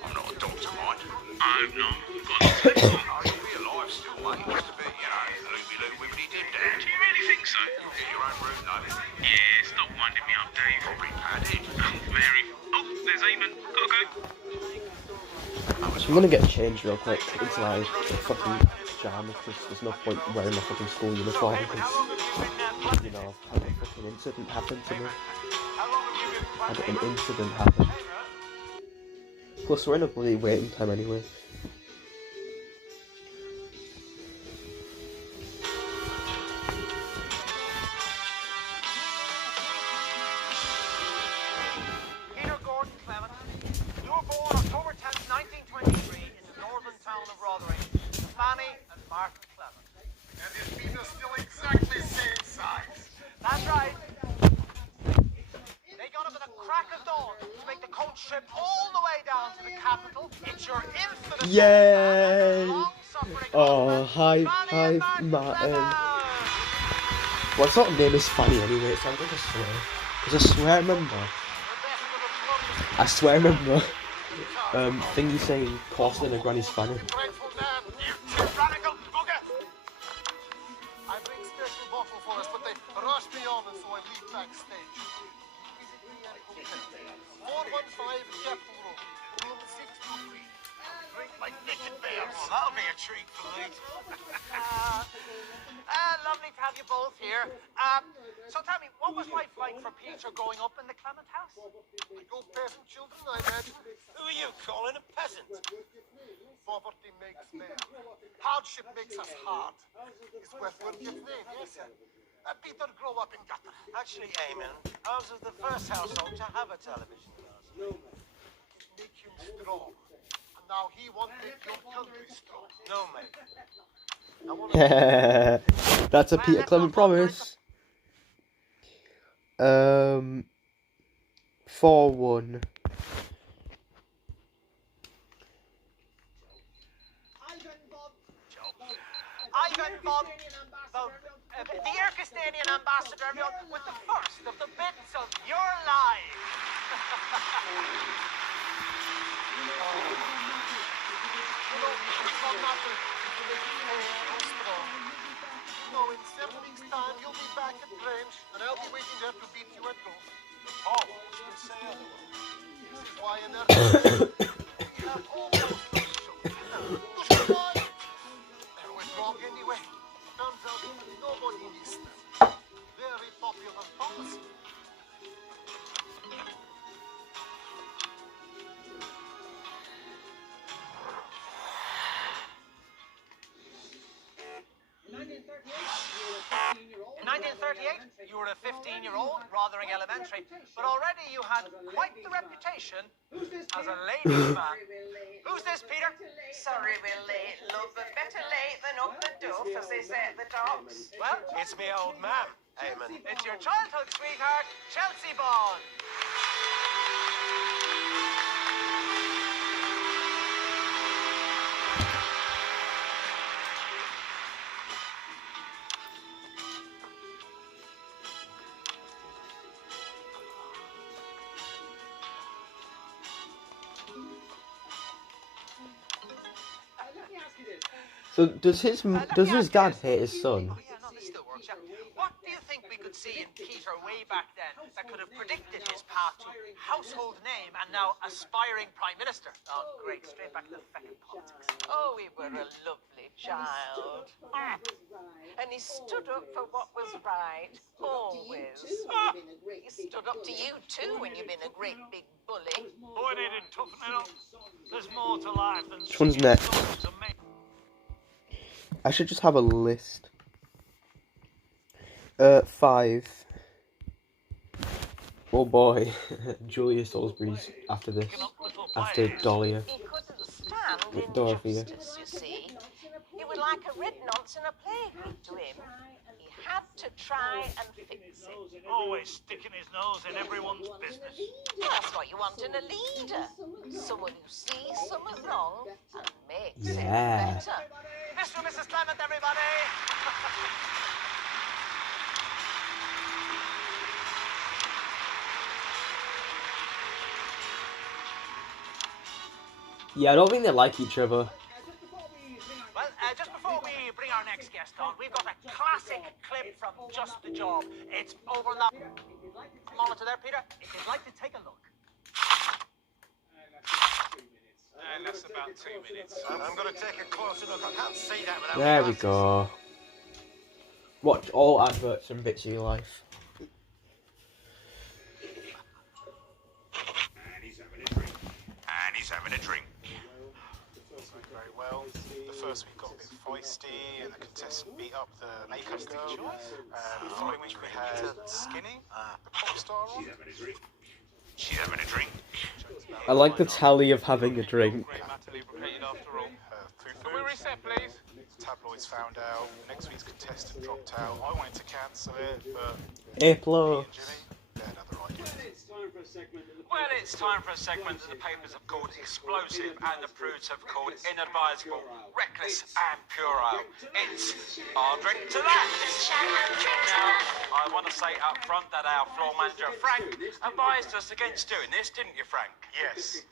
I'm not a doctor, mind. I hope not. Got Oh, you'll be alive still, mate. Just a bit, loopy-loop wibbly did that. Do you really think so? You'll get your own room, though. Yeah, stop winding me up, Dave. Probably padded. Oh, very. Oh, there's Eamon. Gotta go. I'm gonna get changed real quick into my fucking pajamas because there's no point wearing my fucking school uniform because, you know, I've had a fucking incident happen to me. Had an incident happen. Plus we're in a bloody waiting time anyway. Peter Gordon Clement, you were born October 10th, 1923 in the northern town of Rotherham to Fanny and Martin Clement. And is Peter still exactly same size? That's right. They got up at the crack of dawn to make the coach trip all the way down to the capital. It's your infamous Yay! long-suffering Oh, hi, Fanny and hi, Martin Martin. Clement. What sort of name is Fanny anyway? It sounds like a swear. Because I swear I remember Thingy saying Corson and Granny's Fanny. Grateful man, You tyrannical bugger! I bring special bottle for us, but they rushed me on and so I leave backstage. Visit me at hotel. 415 Capitol Road, room 623. drink like naked bears. Well, that'll be a treat for me. Lovely to have you both here. So tell me, what was life like for Peter growing up in the Clement house? Like all peasant children, I imagine. Who are you calling a peasant? Poverty makes man. Hardship makes us hard. It's Westworthy's name, yes, sir. Peter grew up in gutter. Actually, Eamon, ours was the first household to have a television. It make him strong. And now he won't make your country strong. No, mate. That's a Peter Clement promise. 4-1. Ivan Bob, the Kyrgyzstanian ambassador, with the first of the bits of your life. It's not matter if you make it or strong. No, in 7 weeks' time, you'll be back at range, and I'll be waiting there to beat you at golf. Oh, you say otherwise. This is why in our we have almost no show. Good boy! They went wrong anyway. Turns out nobody missed them. Very popular policy. In 1938, you were a 15-year-old, Rothering Elementary, but already you had quite the reputation as a ladies' man. Who's this, Peter? Sorry we're late, love, but better late than up the duff, as they say at the docks. Well, It's me old man, Eamon. it's your childhood sweetheart, Chelsea Bond. Let me ask you this. So does his dad hate his son? Oh, yeah, no, this still works, yeah. What do you think we could see in Peter way back then that could have predicted his path to household name and now aspiring Prime Minister? Oh, great, straight back to the feckin' politics. Oh, we were a lovely child. And he stood up for what was right, always. He stood up to you, too, when you've been a great big bully. Boy, they didn't toughen it up. There's more to life than Which one's singing next? songs and making. I should just have a list. 5. Oh boy, Julia Salisbury's after this. After Dahlia. He couldn't stand With Dorothea. injustice, you see. It was like a red nonce in a playgroup to him. He had to try and fix it. Always sticking his nose in everyone's business. That's what you want in a leader. Someone who sees something wrong and makes Yeah. it better. Mr. and Mrs. Clement, everybody! Yeah, I don't think they like each other. Well, just before we bring our next guest on, we've got a classic clip from Just the Job. It's over that monitor there, Peter. If you'd like to take a look. And that's about 2 minutes. I'm going to take a closer look. I can't see that without There we glasses. go. Watch all adverts and bits of your life. And he's having a drink. And he's having a drink. Very well. The first week got a bit feisty, and the contestant beat up the makeup girl. The following week we had Skinny, the pop star on. She's having a drink. I like the tally of having a drink. Great matter lubricated after all. Fufu. Can we reset, please? Tabloids found out. Next week's contestant dropped out. I wanted to cancel it, but A+. Jimmy, they had other ideas. Well, it's time for a segment that the papers have called explosive and the prudes have called inadvisable, reckless and puerile. It's our drink to that. Now, I want to say up front that our floor manager, Frank, advised us against doing this, didn't you, Frank? Yes.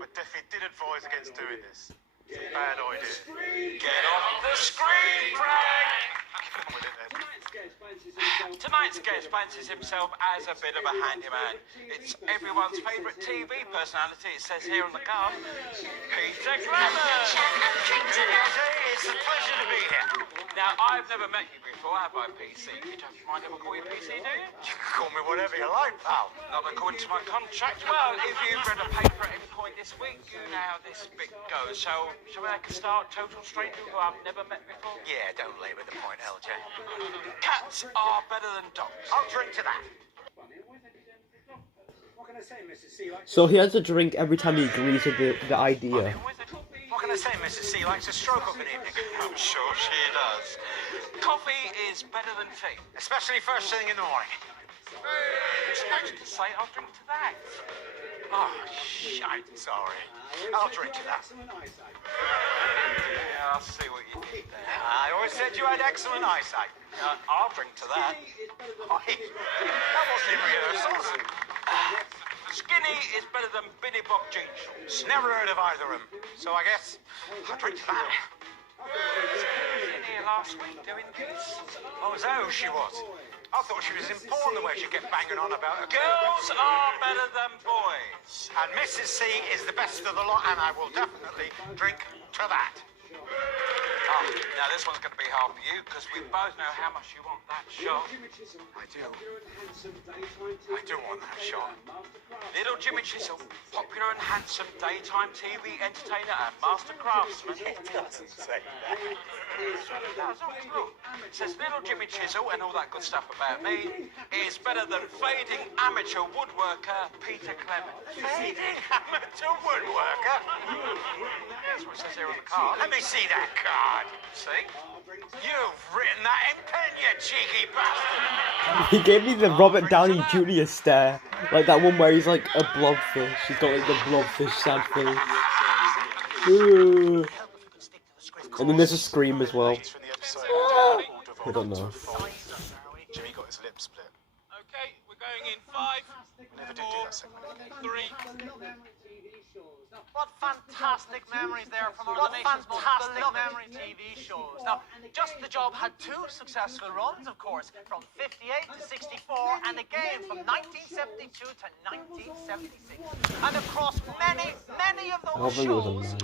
But Defi did advise against doing this. It's a bad idea. Get off the screen, Frank! Get on with it then. Tonight's guest fancies himself as a bit of a handyman. It's everyone's favourite TV personality, it says here on the card, Peter Clement. It's a pleasure to be here. Now, I've never met you before, have I, PC? You don't mind if I call you PC, do you? You can call me whatever you like, pal. Not according to my contract. Well, if you've read a paper at any point this week, you know how this bit goes. So, shall we make a start? Total stranger who I've never met before? Yeah, don't labour the point, LJ. Cats are better than dogs. I'll drink to that. What can I say, Mrs. C? So he has a drink every time he agrees with the idea. What can I say, Mrs. C likes a stroke of an evening? I'm sure she does. Coffee is better than tea. Especially first thing in the morning. Expected to say I'll drink to that. Oh, shite, sorry. I'll drink to that. Yeah, I'll see what you did there. I always said you had excellent eyesight. I'll drink to that. Oh, hey, that wasn't in rehearsals. Skinny is better than Billy Bob Jean shorts. Never heard of either of them. So I guess I'll drink to that. She was in here last week doing this. Oh, is that who she was? I thought she was in porn the way she kept banging on about her. Girls are better than boys. And Mrs. C is the best of the lot, and I will definitely drink to that. Oh, now this one's going to be hard for you, because we both know how much you want that shot. I do. I do want that shot. Little Jimmy Chisel, popular and handsome daytime TV entertainer and master craftsman. It doesn't say that. Look, it says Little Jimmy Chisel and all that good stuff about me is better than fading amateur woodworker Peter Clement. Fading amateur woodworker? That's what it says here on the card. Let me see that card. See? You've written that in pen, you cheeky bastard. He gave me the Robert Downey Jr. stare. Like that one where he's like a blobfish. He's got like the blobfish sad face. Ooh. And then there's a scream as well. I don't know. Jimmy got his lip split. Okay, we're going in 5, Never did do that segment again. 3. What fantastic memories there from our nation's most beloved TV shows. Now, Just the Job had 2 successful runs, of course, from 58 to 64, and again from 1972 to 1976. And across many of those shows,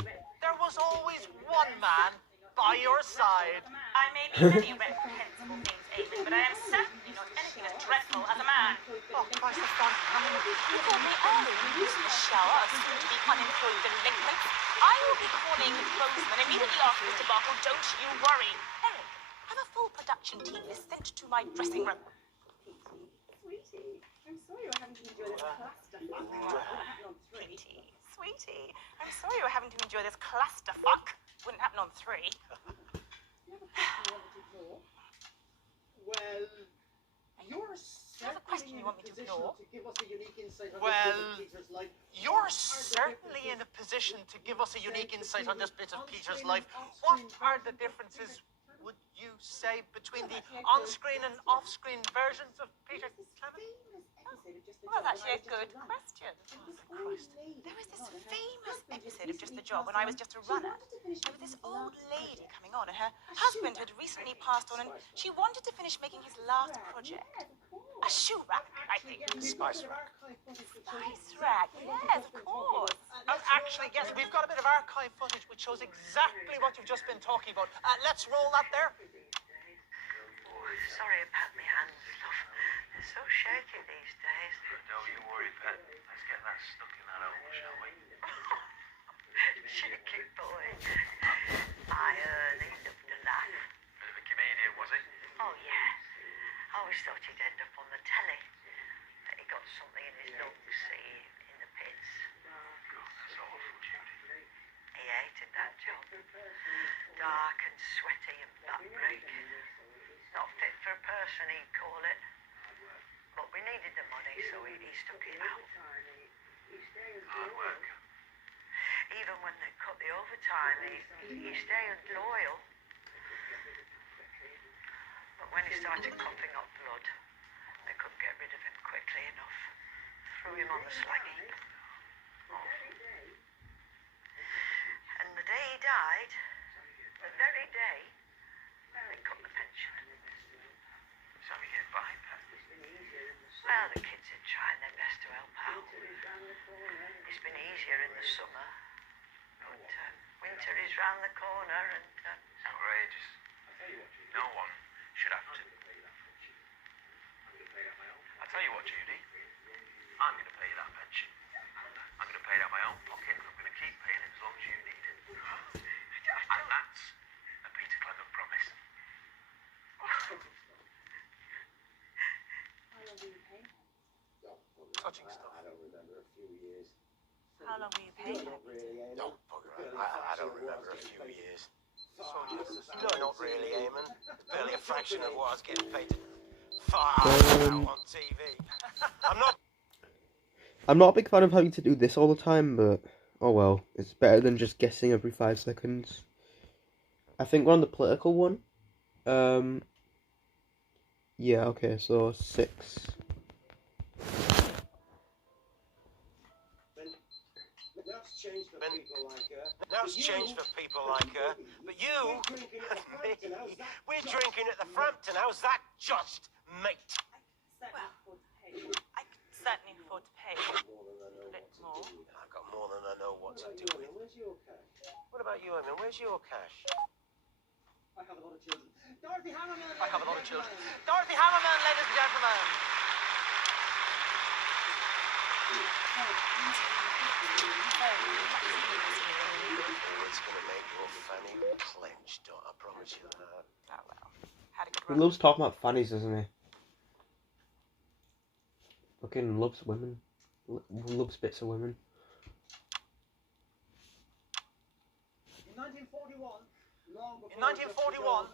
there was always one man by your side. I may be many reprehensible things, Eamon, but I am certainly not anything as dreadful as a man. Oh, Christ, that's gone. You called me early, Mr. Shower, soon to be unemployed delinquent. I will be calling Roseman immediately after Mr. Bartle, don't you worry. Eric, have a full production team is sent to my dressing room. Sweetie, I'm sorry you're having to enjoy this clusterfuck. Sweetie, I'm sorry you're having to enjoy this clusterfuck. Wouldn't happen on 3. Well, you're a question you want me to ignore? You're certainly in a position to give us a unique insight on this bit of Peter's life. What are the differences, would you say, between the on-screen and off-screen versions of Peter Clement? Well, that's actually a good question. There was this famous episode of Just the Job when I was just a runner. There was this old lady coming on, and her husband had recently passed on, and she wanted to finish making his last project. A shoe rack, I think. Spice rack. Spice rack, yes, of course. Actually, yes, we've got a bit of archive footage which shows exactly what you've just been talking about. Let's roll that there. Sorry about my hands, love. They're so shaky these days. Don't you worry, Pet. Let's get that stuck in that hole, shall we? Cheeky boy. I he loved to laugh. Bit of a comedian, was he? Oh, yeah. I always thought he'd end up on the telly. That he got something in his lungs, see, in the pits. God, that's awful, Judy. He hated that job. Dark and sweaty and back-breaking. Not fit for a person, he'd call it. But we needed the money, so he stuck it out. Hard work. Even when they cut the overtime, he stayed loyal. But when he started coughing up blood, they couldn't get rid of him quickly enough. Threw him on the slag heap. And the day he died, the very day, they cut the pension. touching stuff. I don't remember a few years. How long were you paid? No, bugger. I don't remember a few years. No, not really, Eamon. It's barely a fraction of what I was getting paid to out on TV. I'm not a big fan of having to do this all the time, but oh well. It's better than just guessing every 5 seconds. I think we're on the political one. Yeah, okay, so 6. Now it's changed for people like her. But you and me, we're drinking at the Frampton. How's that just, mate? Well, I could certainly afford to pay a bit more. I've got more than I know what to do with. What about you, Eamon? Where's your cash? I have a lot of children. Dorothy Hammerman! I have a lot of children. Dorothy Hammerman, ladies and gentlemen! It's gonna make your fanny clenched, I promise you that. Oh well. Had a good He run. loves talking about fannies, doesn't he? Fucking loves women. Loves bits of women. In 1941,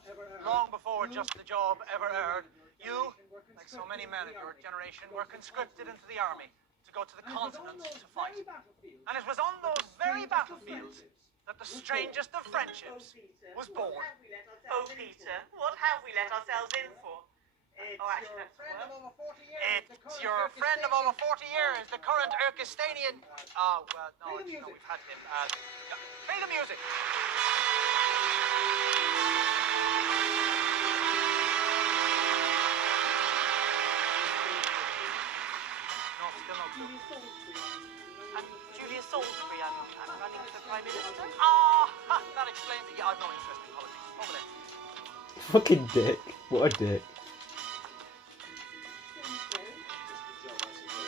long before Just the Job ever aired, you, like so many men of your generation, were conscripted into the army to go to the continent to fight. And it was on those very battlefields that the strangest of friendships was born. Oh, Peter, what have we let ourselves in for? Oh, actually, that's It's your friend of over 40 years, the current Urkistanian... Oh, well, no, we've had him. Play the music. No, still not true. I'm Julia Salisbury. I'm running for Prime Minister. That explains it. Yeah, I've no interest in politics. Over there. Fucking dick. What a dick.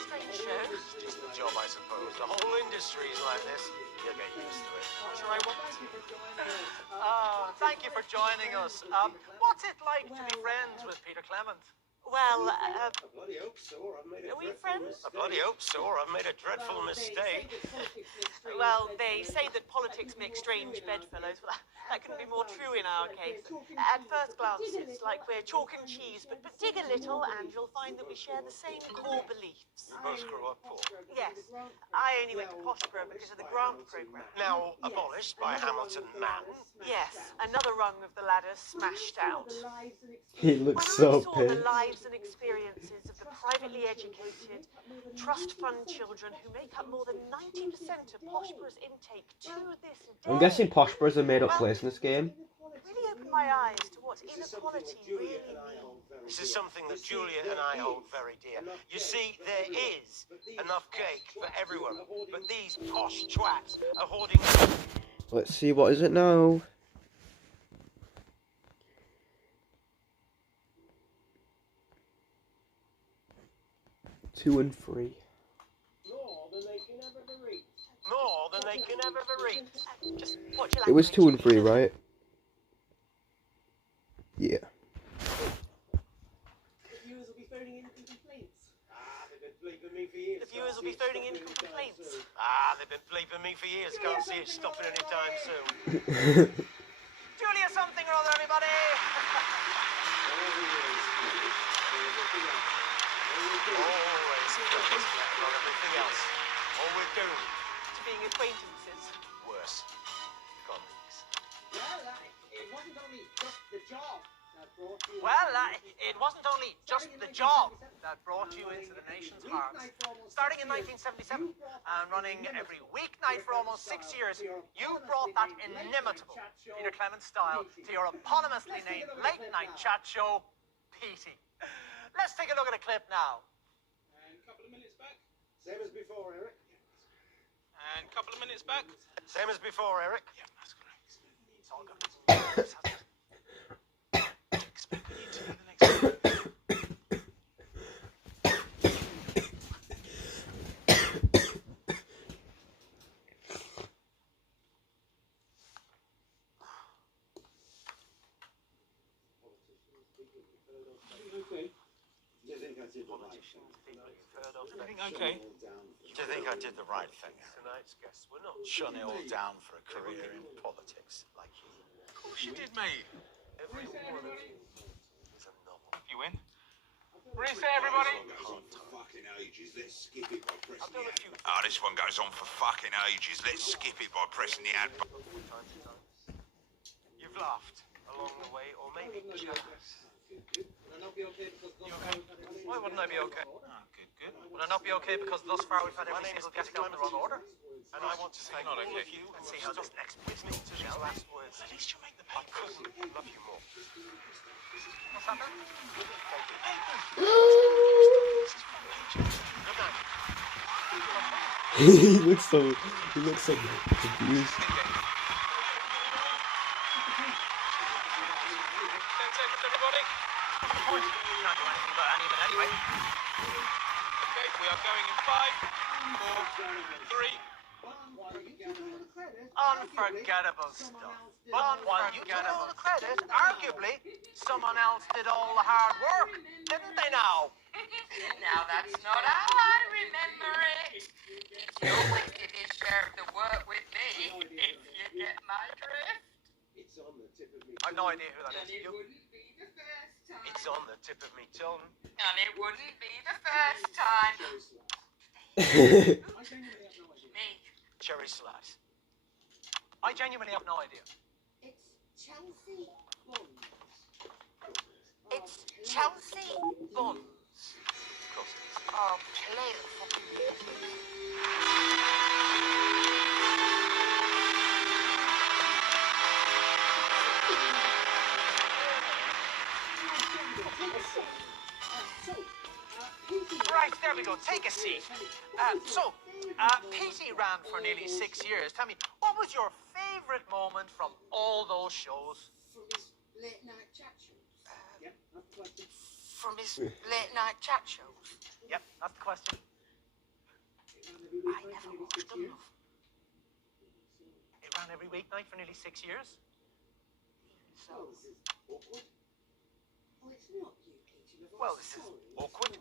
Strange show. It's just the job, I suppose. The whole industry's like this. You'll get used to it. Not sure I won't. Thank you for joining us. What's it like to be friends with Peter Clement? Well, I bloody hope so, or I've made a are we dreadful friends? mistake. I bloody hope so, or I've made a dreadful mistake. Well, they say that politics make strange bedfellows. Well, that couldn't be more true in our case. At first glance, it's like we're chalk and cheese, but dig a little and you'll find that we share the same core beliefs. We both grew up poor. Yes, I only went to Poshborough because of the grant programme. Now abolished by Hamilton Man. Yes, another rung of the ladder smashed out. He looks When I so saw the pissed. lives and experiences of the privately educated, trust fund children who make up more than 90% of Poshborough's intake to this day. I'm guessing Poshborough's a made up place in this game. It really opened my eyes to what inequality really means. This is something that Julia and I hold very dear. You see, there is enough cake for everyone, but these posh twats are hoarding... Let's see, what is it now? Two and 3. More than they can ever reach. More than they can ever reach. Just watch your It was language. 2 and 3, right? Yeah. the viewers will be phoning in some complaints. They've been bleeping me for years. The viewers will be phoning in for complaints. They've been bleeping me for years. Can't see it stopping anytime soon. Julia something or other, everybody! Always goes better on everything else. All we're doomed. To being acquaintances. Worse. Colleagues. Well, it wasn't only just the job that brought you... Well, it wasn't only just the job that brought you into the nation's hearts. Starting in 1977 and running every weeknight for almost 6 years, you brought that inimitable Peter Clement style to your eponymously named late-night chat show, Petey. Let's take a look at a clip now. And a couple of minutes back. Same as before, Eric. And a couple of minutes back. Same as before, Eric. Yeah, that's correct. It's all good. Expecting you to be the next one. Okay. You think I did politicians, people you've heard of. Everything okay? Do you think I did the right thing? Tonight's guests were not. Shut it all down for a career in politics like you. Of course you did, mate. Every one of you is a novel. You win. Reset, everybody. Fucking ages. Let's skip it by pressing I've done a few Oh, this one goes on for fucking ages. Let's skip it by pressing the ad button. from time to time. You've laughed along the way, or maybe just. Why wouldn't I be okay? Oh, good, good. Would I not be okay because thus far we've had every single guest come in the wrong order? And I want to thank Not all okay. of you and see how this next listening to these last words. At least you make the I paper. couldn't love you more. What's happened? he looks so confused. Stay safe, everybody. What's the point? You can't do anything about any of it anyway. Okay, we are going in 5, 4, 3. Unforgettable stuff. But while you took all the credit, arguably, someone else did all the hard work, didn't they now? Now that's not how I remember it. You always did his share of the work with me, if you get my drift. I've no idea who that is. And it You? wouldn't be the first time. It's on the tip of me tongue. And it wouldn't be the first time. Me. Cherry slice. I genuinely have no idea. It's Chelsea Buns. It's Chelsea Buns. Of course it is. Oh, play the fucking music. Right, there we go. Take a seat. Petey ran for nearly 6 years. Tell me, what was your favourite moment from all those shows? From his late night chat shows. From his late night chat shows. Yep, that's the question. I never watched them. It ran every weeknight for nearly 6 years. So, Oh, it's not you, Peter. Love, I'm Well, this is sorry. awkward.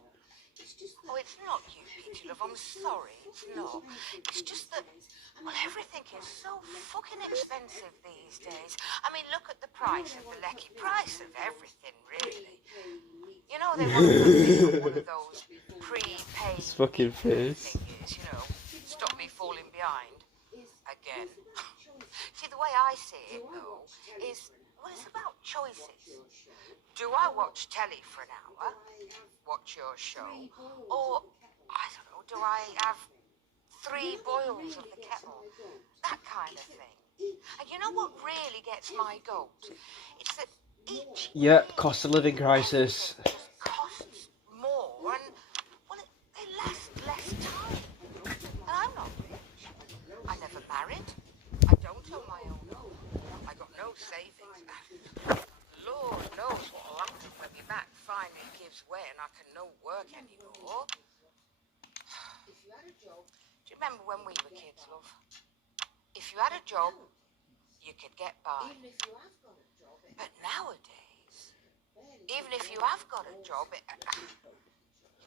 It's just that oh, it's not you, Peter Love. I'm sorry. It's not. It's just that, well, everything is so fucking expensive these days. I mean, look at the price of the lecky, price of everything, really. You know, they want to put me on one of those prepaid His fucking face. thingies, you know, stop me falling behind again. See, the way I see it, though, is, well, it's about choices. Do I watch telly for an hour, watch your show, or, I don't know, do I have 3 boils of the kettle? That kind of thing. And you know what really gets my goat? It's that each Yep, cost of living crisis. costs more, and, well, they last less time. And I'm not rich. I never married. I don't own my own home. I got no savings. Lord knows what'll happen when my back finally gives way and I can no work anymore. if you had a job, Do you remember when we were kids, love? If you had a job, you could get by. even if you have got a job, But nowadays, barely even if you have got a job, you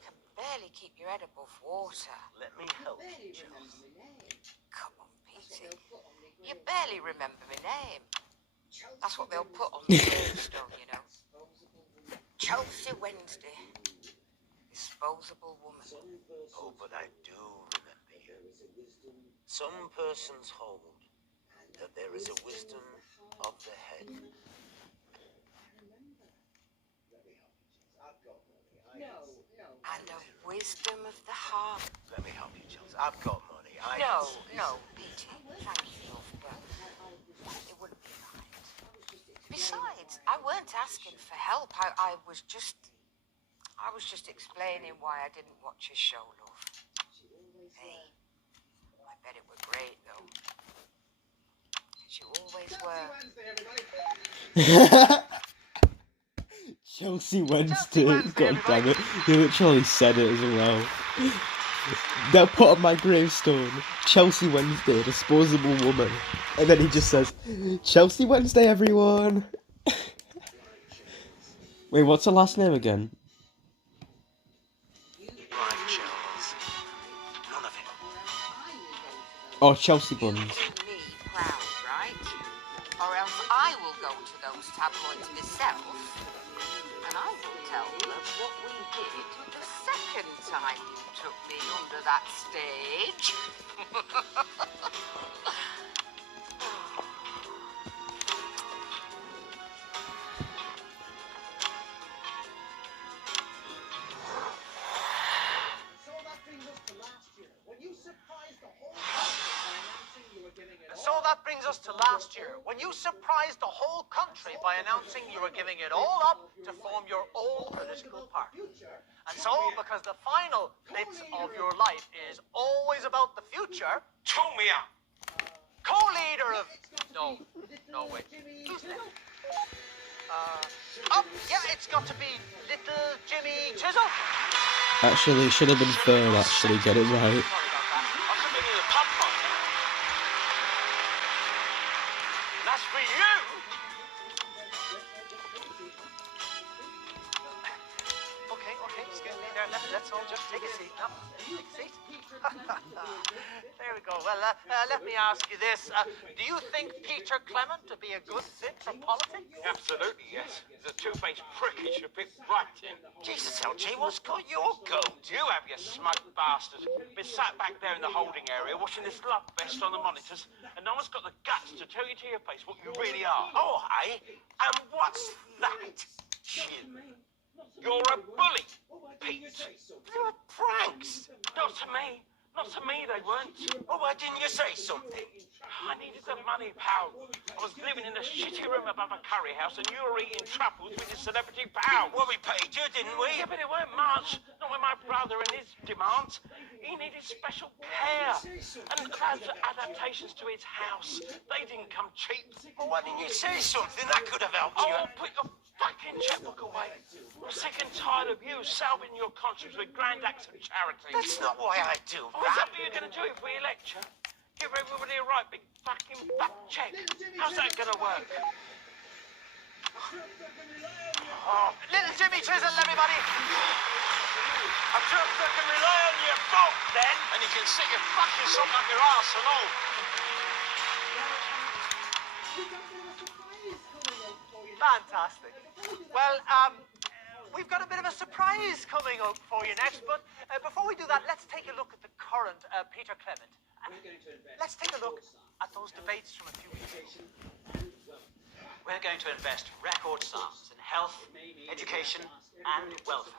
can barely keep your head above water. Let me help barely you, remember Charles. my name. Come on, That's what Petey. they'll put on the You grave. barely remember my name. Chelsea That's what they'll Buns. put on the gravestone, you know. Chelsea Wednesday. Disposable woman. Oh, but I do remember you. Some persons hold that there is a wisdom of the head. And a wisdom of the heart. Let me help you, Charles. I've got money. No, Petey. Thank you, love, but it wouldn't be right. Besides, I weren't asking for help. I was just explaining why I didn't watch your show, love. Hey, I bet it were great, though. 'Cause you always were. Chelsea Wednesday, god damn it. He literally said it as well. They'll put on my gravestone, Chelsea Wednesday, disposable woman. And then he just says, Chelsea Wednesday, everyone. Wait, what's her last name again? Oh, Chelsea You buns. do me proud, right? Or else I will go to those tabloids myself, and I will tell them what we did the second time you took me under that stage. So that brings us to last year, when you surprised the whole country by announcing you were giving it And all. so that brings us to last year, when you surprised the whole country by announcing you were giving it all up to form your own political party. And so, because the final bits of your life is always about the future, Tune me up. co-leader of... No, wait. Who's that? Oh, yeah, it's got to be Little Jimmy Chisel. Actually, it should have been third, actually, get it right. Sorry about that. I should be in the pub by now. And that's for you. Okay, excuse me there. Let's all just take a seat now. Take a seat. There we go. Well, let me ask you this. Do you think Peter Clement to be a good fit for politics? Absolutely, yes. He's a two-faced prick. He should fit right in. Jesus, LG, what's got your goat? You have, you smug bastard. Been sat back there in the holding area watching this love fest on the monitors, and no one's got the guts to tell you to your face what you really are. Oh, hey, and what's that? Jim. You're a bully, Pete. They were pranks. Not to me. Not to me, they weren't. Well, why didn't you say something? I needed the money, pal. I was living in a shitty room above a curry house, and you were eating truffles with your celebrity pal. Well, we paid you, didn't we? Yeah, but it weren't much. Not with my brother and his demands. He needed special care. And those adaptations to his house, they didn't come cheap. Well, why didn't you say something? That could have helped you. Oh, put your fucking checkbook away. I'm sick and tired of you salving your conscience with grand acts of charity. That's not why I do Oh, is that. that what you're going to do if we elect you? Give everybody a right big fucking fat check. How's that going to work? Oh, Little Jimmy Chisel, everybody. A jerk that can rely on your boat, then. And you can sit your fucking something up your arse and all. Fantastic. Well, we've got a bit of a surprise coming up for you next, but before we do that, let's take a look at the current Peter Clement. Let's take a look at those debates from a few weeks ago. We're going to invest record sums in health, education, and welfare.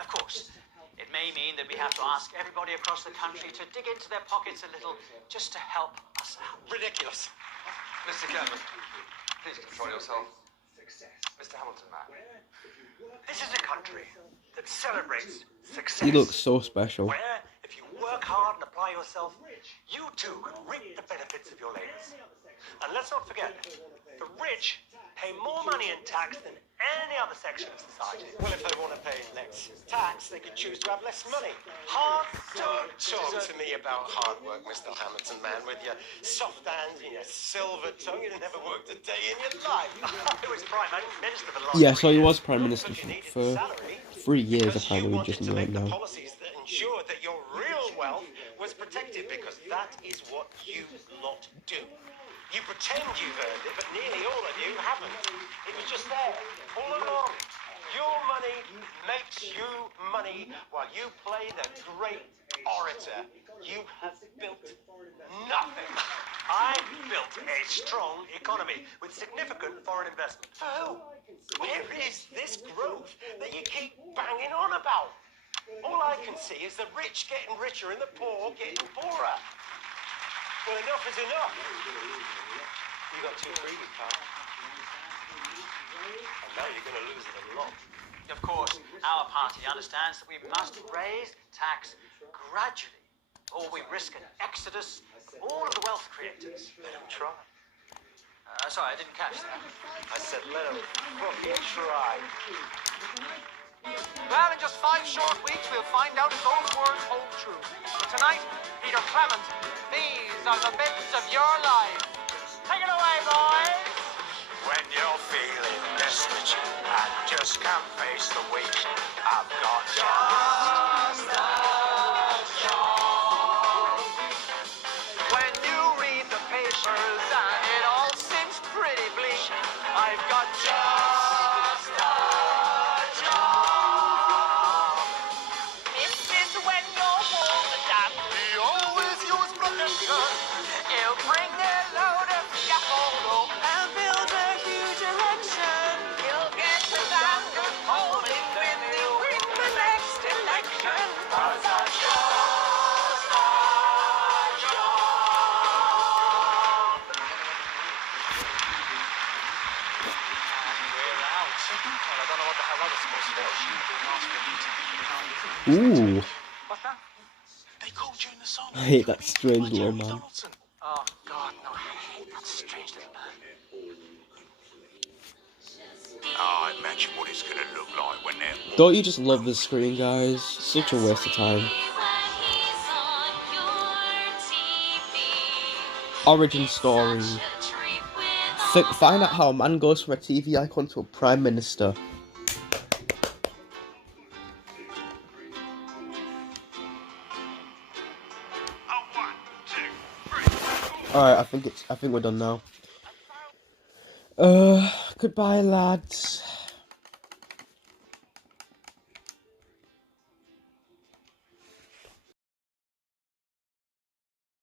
Of course, it may mean that we have to ask everybody across the country to dig into their pockets a little just to help us out. Ridiculous. Mr. Clement, please control yourself. Mr. Hamilton, man. This is a country that celebrates success. He looks so special. Where, if you work hard and apply yourself, you too can reap the benefits of your labors. And let's not forget, the rich pay more money in tax than any other section of society. Well, if they want to pay less tax, they could choose to have less money. Don't talk to me about hard work, Mr. Hamilton, man, with your soft hands and your silver tongue. You'd never worked a day in your life. It was Prime Minister for the last Yeah, so he 3 was years. Prime Minister for 3 years, apparently, we just make learned the now. policies that ensured that your real wealth was protected, because that is what you lot do. You pretend you've earned it, but nearly all of you haven't. It was just there, all along. Your money makes you money while you play the great orator. You have built nothing. I've built a strong economy with significant foreign investment. Oh, where is this growth that you keep banging on about? All I can see is the rich getting richer and the poor getting poorer. Well, enough is enough. You got too greedy, pal. And now you're going to lose it a lot. Of course, our party understands that we must raise tax gradually, or we risk an exodus of all of the wealth creators. Let them try. Sorry, I didn't catch that. I said let them fucking try. Well, in just 5 short weeks, we'll find out if those words hold true. But tonight, Peter Clement, these are the bits of your life. Take it away, boys. When you're feeling destitute and just can't face the week, I've got just a job. Ooh. What's that? They called you in the song. I hate that strange little man. Donaldson. Oh, God, no. I hate that strange little man. Oh, imagine what it's gonna look like when they're... Don't you just love this screen, guys? Such a waste of time. Origin story. Find out how a man goes from a TV icon to a prime minister. Alright, I think we're done now. Goodbye, lads.